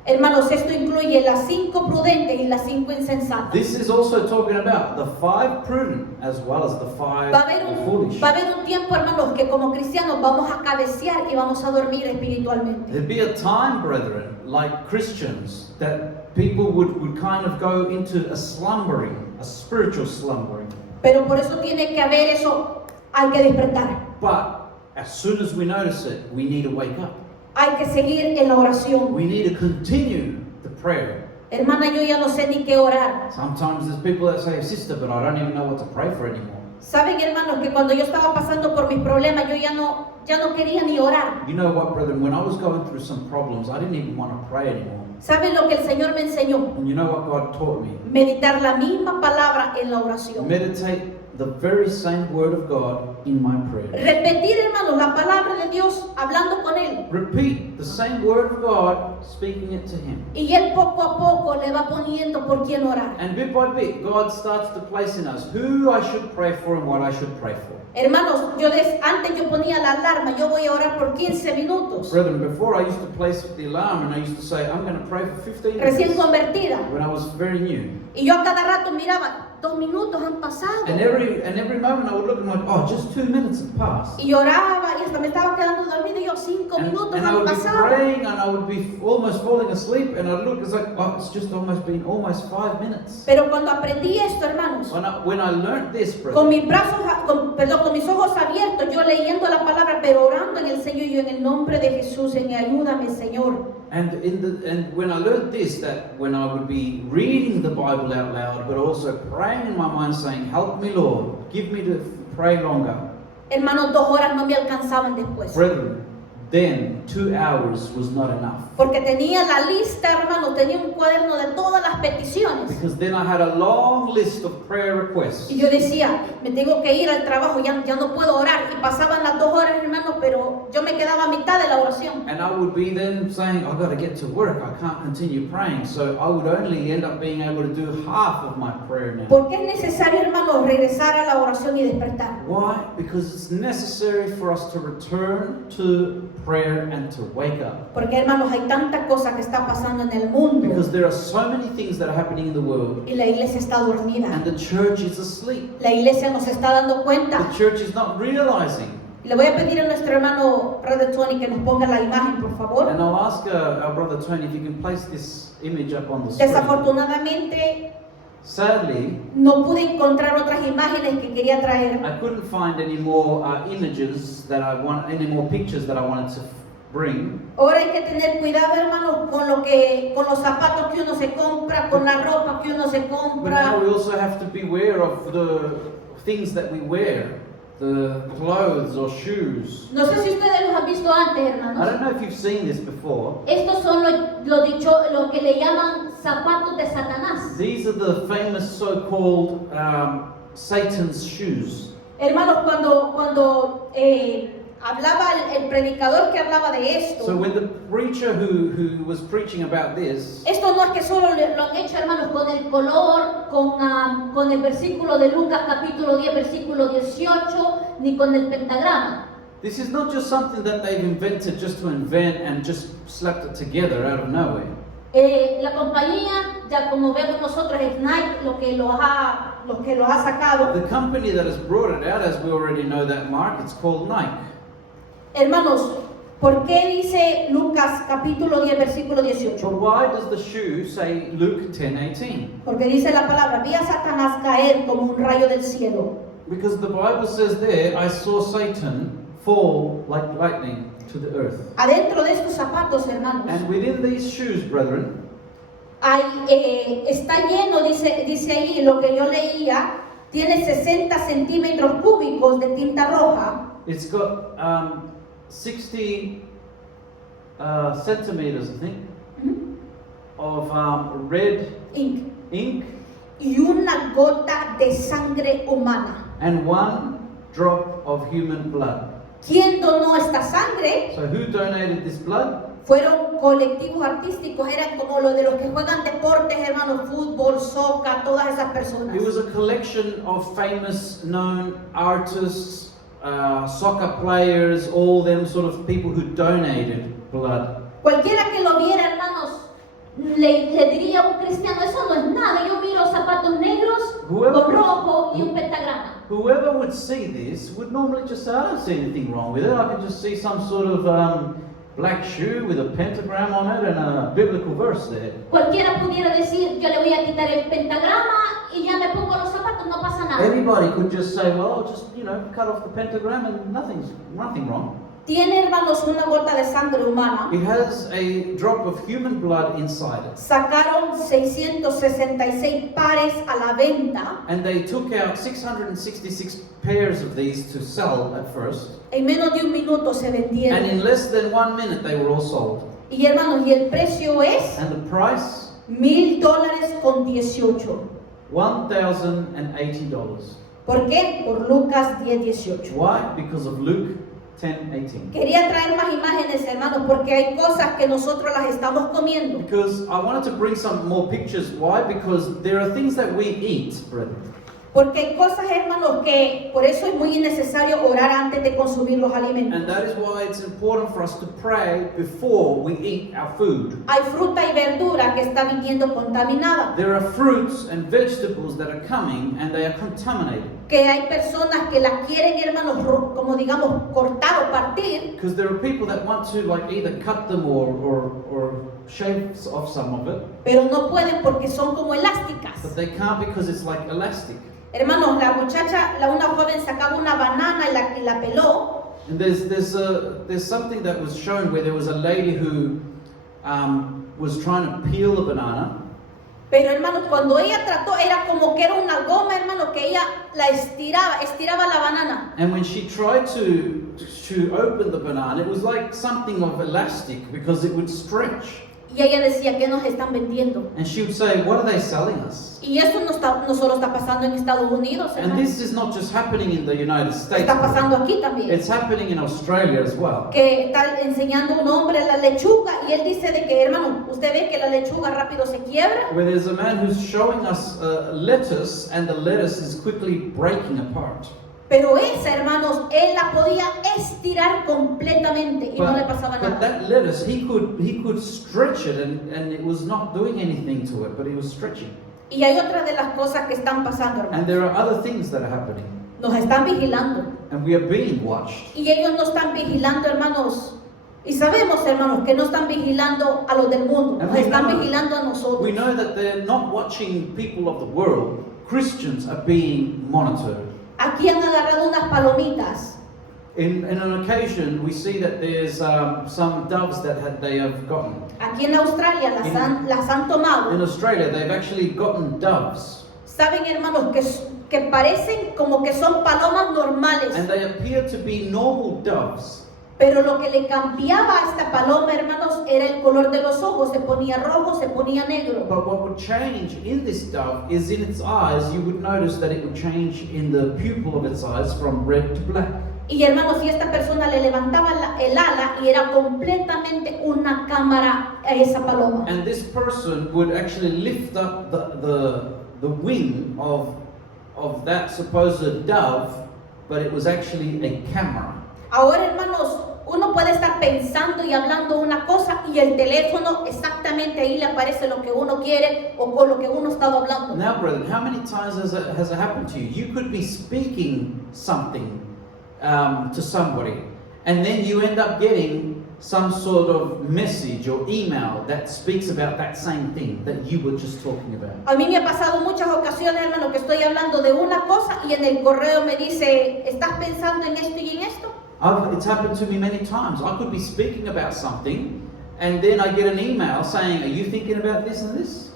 Hermanos, esto incluye las 5 prudentes y las 5 insensatas. This is also talking about the 5 prudent as well as the 5 Va a foolish. haber un tiempo, hermanos, que como cristianos vamos a cabecear y vamos a dormir espiritualmente. There'd be a time, brethren, like Christians, that people would kind of go into a slumbering, a spiritual slumbering. Pero por eso tiene que haber eso, hay que despertar. But as soon as we notice it, we need to wake up. Hay que seguir en la oración. We need to continue the prayer. Hermana, yo ya no sé ni qué orar. Sometimes there's people that say, sister, but I don't even know what to pray for anymore. Saben, hermanos, que cuando yo estaba pasando por mis problemas, yo ya no quería ni orar. You know what, brethren, when I was going through some problems, I didn't even want to pray anymore. ¿Saben lo que el Señor me enseñó? And you know what God taught me? Meditar la misma palabra en la oración. Meditate the very same word of God in my prayer. Repetir, hermanos, la palabra de Dios hablando con Él. Repeat the same word of God, speaking it to Him. Y Él poco a poco le va poniendo por quién orar. And bit by bit, God starts to place in us who I should pray for and what I should pray for. Hermanos, antes yo ponía la alarma, yo voy a orar por 15 minutos. Brethren, before I used to place the alarm and I used to say, I'm going to pray for 15 Recién minutes convertida. when I was very new. Y yo a cada rato miraba, 2 minutos han pasado. And every moment I would look and like, oh, just 2 minutes have passed. Y lloraba y hasta me estaba quedando dormida y yo 5 minutos And I han would be pasado. praying and I would be almost falling asleep and I'd look, it's like, oh, it's just almost been almost 5 minutes. Pero cuando aprendí esto, hermanos, When I learned this, con brethren, con mis ojos abiertos, yo leyendo la palabra, pero orando en el Señor y en el nombre de Jesús, en ayúdame, Señor. and when I learned this, that when I would be reading the Bible out loud, but also praying in my mind, saying, "Help me, Lord, give me to pray longer." Hermanos, 2 horas no me alcanzaban después. Brethren, then 2 hours was not enough. Porque tenía la lista, hermanos, tenía un cuaderno de todas las peticiones. Because then I had a long list of prayer requests. Y yo decía, me tengo que ir al trabajo, ya no puedo orar. Y pasaban las 2 horas, hermanos, pero yo me me quedaba a mitad de la oración. And I would be then saying, I've got to get to work, I can't continue praying. So I would only end up being able to do half of my prayer now. Porque es necesario, hermanos, regresar a la oración y despertar. Why? Because it's necessary for us to return to prayer and to wake up. Porque, hermanos, hay tanta cosa que está pasando en el mundo Because there are so many things that are happening in the world, y la iglesia está dormida. and the church is asleep. La iglesia no se está dando cuenta. The church is not realizing. Le voy a pedir a nuestro hermano Brother Tony que nos ponga la imagen, por favor. And I'll ask our brother Tony if you can place this image up on the screen. Desafortunadamente, Sadly, no pude encontrar otras imágenes que quería traer. I couldn't find any more images that I want, any more pictures that I wanted to bring. Ahora hay que tener cuidado, hermanos, con los zapatos que uno se compra, con la ropa que uno se But now compra. we also have to beware of the things that we wear, the clothes or shoes. No sé si ustedes los han visto antes, I hermanos. don't know if you've seen this before. Estos son lo que le llaman zapatos de Satanás. These are the famous so-called Satan's shoes. Hermanos, cuando hablaba el predicador que hablaba de esto, So when the preacher who was preaching about this, esto no es que solo lo han hecho, hermanos, con el color, con el versículo de Lucas capítulo 10, versículo 18, ni con el pentagrama. this is not just something that they've invented just to invent and just slapped it together out of nowhere. La compañía, ya como vemos nosotros, es Nike lo que lo ha sacado. The company that has brought it out, as we already know that mark, it's called Nike. Hermanos, ¿por qué dice Lucas capítulo 10, versículo 18? But why does the shoe say Luke 10:18? Porque dice la palabra, vi a Satanás caer como un rayo del cielo. Because the Bible says there, I saw Satan fall like lightning to the earth. Adentro de estos zapatos, hermanos, And within these shoes, brethren, está lleno, dice ahí lo que yo leía, tiene 60 centímetros cúbicos de tinta roja. it's got 60 centimeters, I think, of red Ink. ink Y una gota de sangre humana. and 1 drop of human blood. ¿Quién donó esta sangre? So who donated this blood? Fueron colectivos artísticos, eran como los de los que juegan deportes, hermanos, fútbol, soccer, todas esas personas. It was a collection of famous known artists, soccer players, all them sort of people who donated blood. Cualquiera que lo viera, hermanos, le diría a un cristiano, eso no es nada, yo miro zapatos negros con rojo y un pentagrama. Whoever would see this would normally just say, I don't see anything wrong with it. I can just see some sort of black shoe with a pentagram on it and a biblical verse there. Cualquiera pudiera decir, yo le voy a quitar el pentagrama y ya me pongo los zapatos, no pasa nada. Anybody could just say, well, I'll just, cut off the pentagram and nothing wrong. Tiene, hermanos, una gota de sangre humana. It has a drop of human blood inside it. Sacaron 666 pares a la venta. And they took out 666 pairs of these to sell at first. En menos de un minuto se And vendieron. in less than 1 minute, they were all sold. Y hermanos, y el precio es And the price, $1,000.18. $1,080. ¿Por qué? Por Lucas 10:18. Why? Because of Luke 10:18. Quería traer más imágenes, hermanos, porque hay cosas que nosotros las estamos comiendo. Because I wanted to bring some more pictures. Why? Because there are things that we eat, brethren. Porque hay cosas, hermanos, que por eso es muy necesario orar antes de consumir los alimentos. And that is why it's important for us to pray before we eat our food. Hay fruta y verdura que está viniendo contaminada. There are fruits and vegetables that are coming and they are contaminated. Que hay personas que las quieren, hermanos, como digamos, cortar o partir. Because there are people that want to either cut them or shave off some of it. Pero no pueden porque son como elásticas. But they can't because it's like elastic. Hermanos, una joven sacaba una banana y la peló. And there's something that was shown where there was a lady who was trying to peel a banana. Pero hermanos, cuando ella trató, era como que era una goma, hermano, que ella la estiraba la banana. And when she tried to open the banana, it was like something of elastic because it would stretch. Y ella decía, ¿qué nos están vendiendo? And she would say, what are they selling us? Y eso no solo está pasando en Estados Unidos, And hermanos. this is not just happening in the United States. Está pasando aquí también. It's happening in Australia as well. Que está enseñando un hombre la lechuga y él dice de que, hermano, usted ve que la lechuga rápido se quiebra. Where there's a man who's showing us lettuce, and the lettuce is quickly breaking apart. Pero esa, hermanos, él la podía estirar completamente y no le pasaba But nada. that lettuce, he could stretch it, and it was not doing anything to it, but he was stretching. Y hay otra de las cosas que están pasando, hermanos. And there are other things that are happening, Nos están vigilando. and we are being watched. Y ellos no están vigilando, hermanos. Y sabemos, hermanos, que no están vigilando a los del mundo. Nos están vigilando a nosotros. We know that they're not watching people of the world. Christians are being monitored. Aquí han agarrado unas palomitas. In an occasion, we see that there's some doves that they have gotten. Aquí en Australia las han tomado. In Australia, they've actually gotten doves, Saben, hermanos, que parecen como que son palomas normales. and they appear to be normal doves. Pero lo que le cambiaba a esta paloma, hermanos, era el color de los ojos. Se ponía rojo, se ponía negro. But what would change in this dove is in its eyes. You would notice that it would change in the pupil of its eyes from red to black. Y hermanos, si esta persona le levantaba el ala y era completamente una cámara a esa paloma. And this person would actually lift up the wing of that supposed dove, but it was actually a camera. Ahora, hermanos, uno puede estar pensando y hablando una cosa y el teléfono exactamente ahí le aparece lo que uno quiere o con lo que uno ha estado hablando. Now, brethren, how many times has it happened to you? You could be speaking something to somebody, and then you end up getting some sort of message or email that speaks about that same thing that you were just talking about. A mí me ha pasado muchas ocasiones, hermano, que estoy hablando de una cosa y en el correo me dice, ¿estás pensando en esto y en esto? It's happened to me many times. I could be speaking about something, and then I get an email saying, are you thinking about this and this?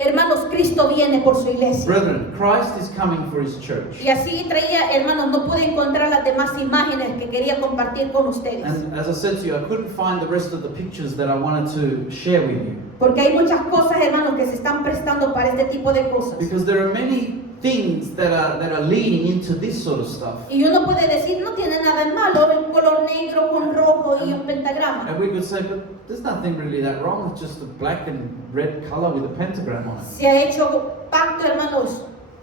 Hermanos, Cristo viene por su iglesia. Brethren, Christ is coming for his church. Y así traía, hermanos, no pude encontrar las demás imágenes que quería compartir con ustedes. And as I said to you, I couldn't find the rest of the pictures that I wanted to share with you. Porque hay muchas cosas, hermanos, que se están prestando para este tipo de cosas. Because there are many things that are leading into this sort of stuff. Y uno puede decir, no tiene nada de malo el color negro con rojo y un pentagrama. And we could say, but there's nothing really that wrong with just a black and red color with a pentagram on it. Se ha hecho pacto, hermanos,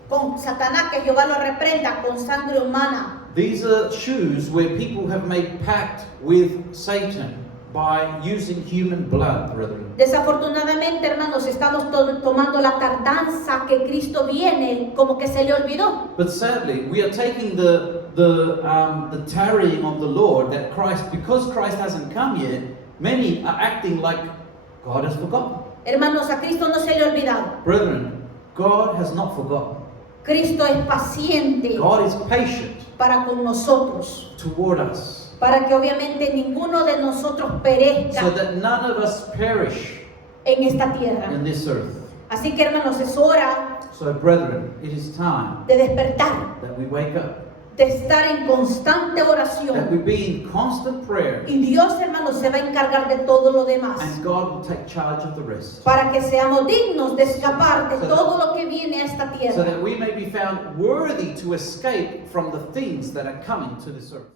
con Satanás, que Jehová lo reprenda, con sangre humana. These are shoes where people have made pact with Satan by using human blood, brethren. Desafortunadamente, hermanos, estamos tomando la tardanza que Cristo viene como que se le olvidó. But sadly, we are taking the tarrying of the Lord, that Christ, because Christ hasn't come yet, many are acting like God has forgotten. Hermanos, a Cristo no se le ha olvidado. Brethren, God has not forgotten. Cristo es paciente God is patient para con nosotros, toward us, para que obviamente ninguno de nosotros perezca so that none of us perish en esta tierra. in this earth. Así que, hermanos, es hora So, brethren, it is time de despertar, that we wake up, de estar en constante that oración. we be in constant prayer, Y Dios, hermanos, se va a encargar de todo lo demás, and God will take charge of the rest, para que seamos dignos de escapar de todo lo que viene a esta so tierra. that we may be found worthy to escape from the things that are coming to this earth.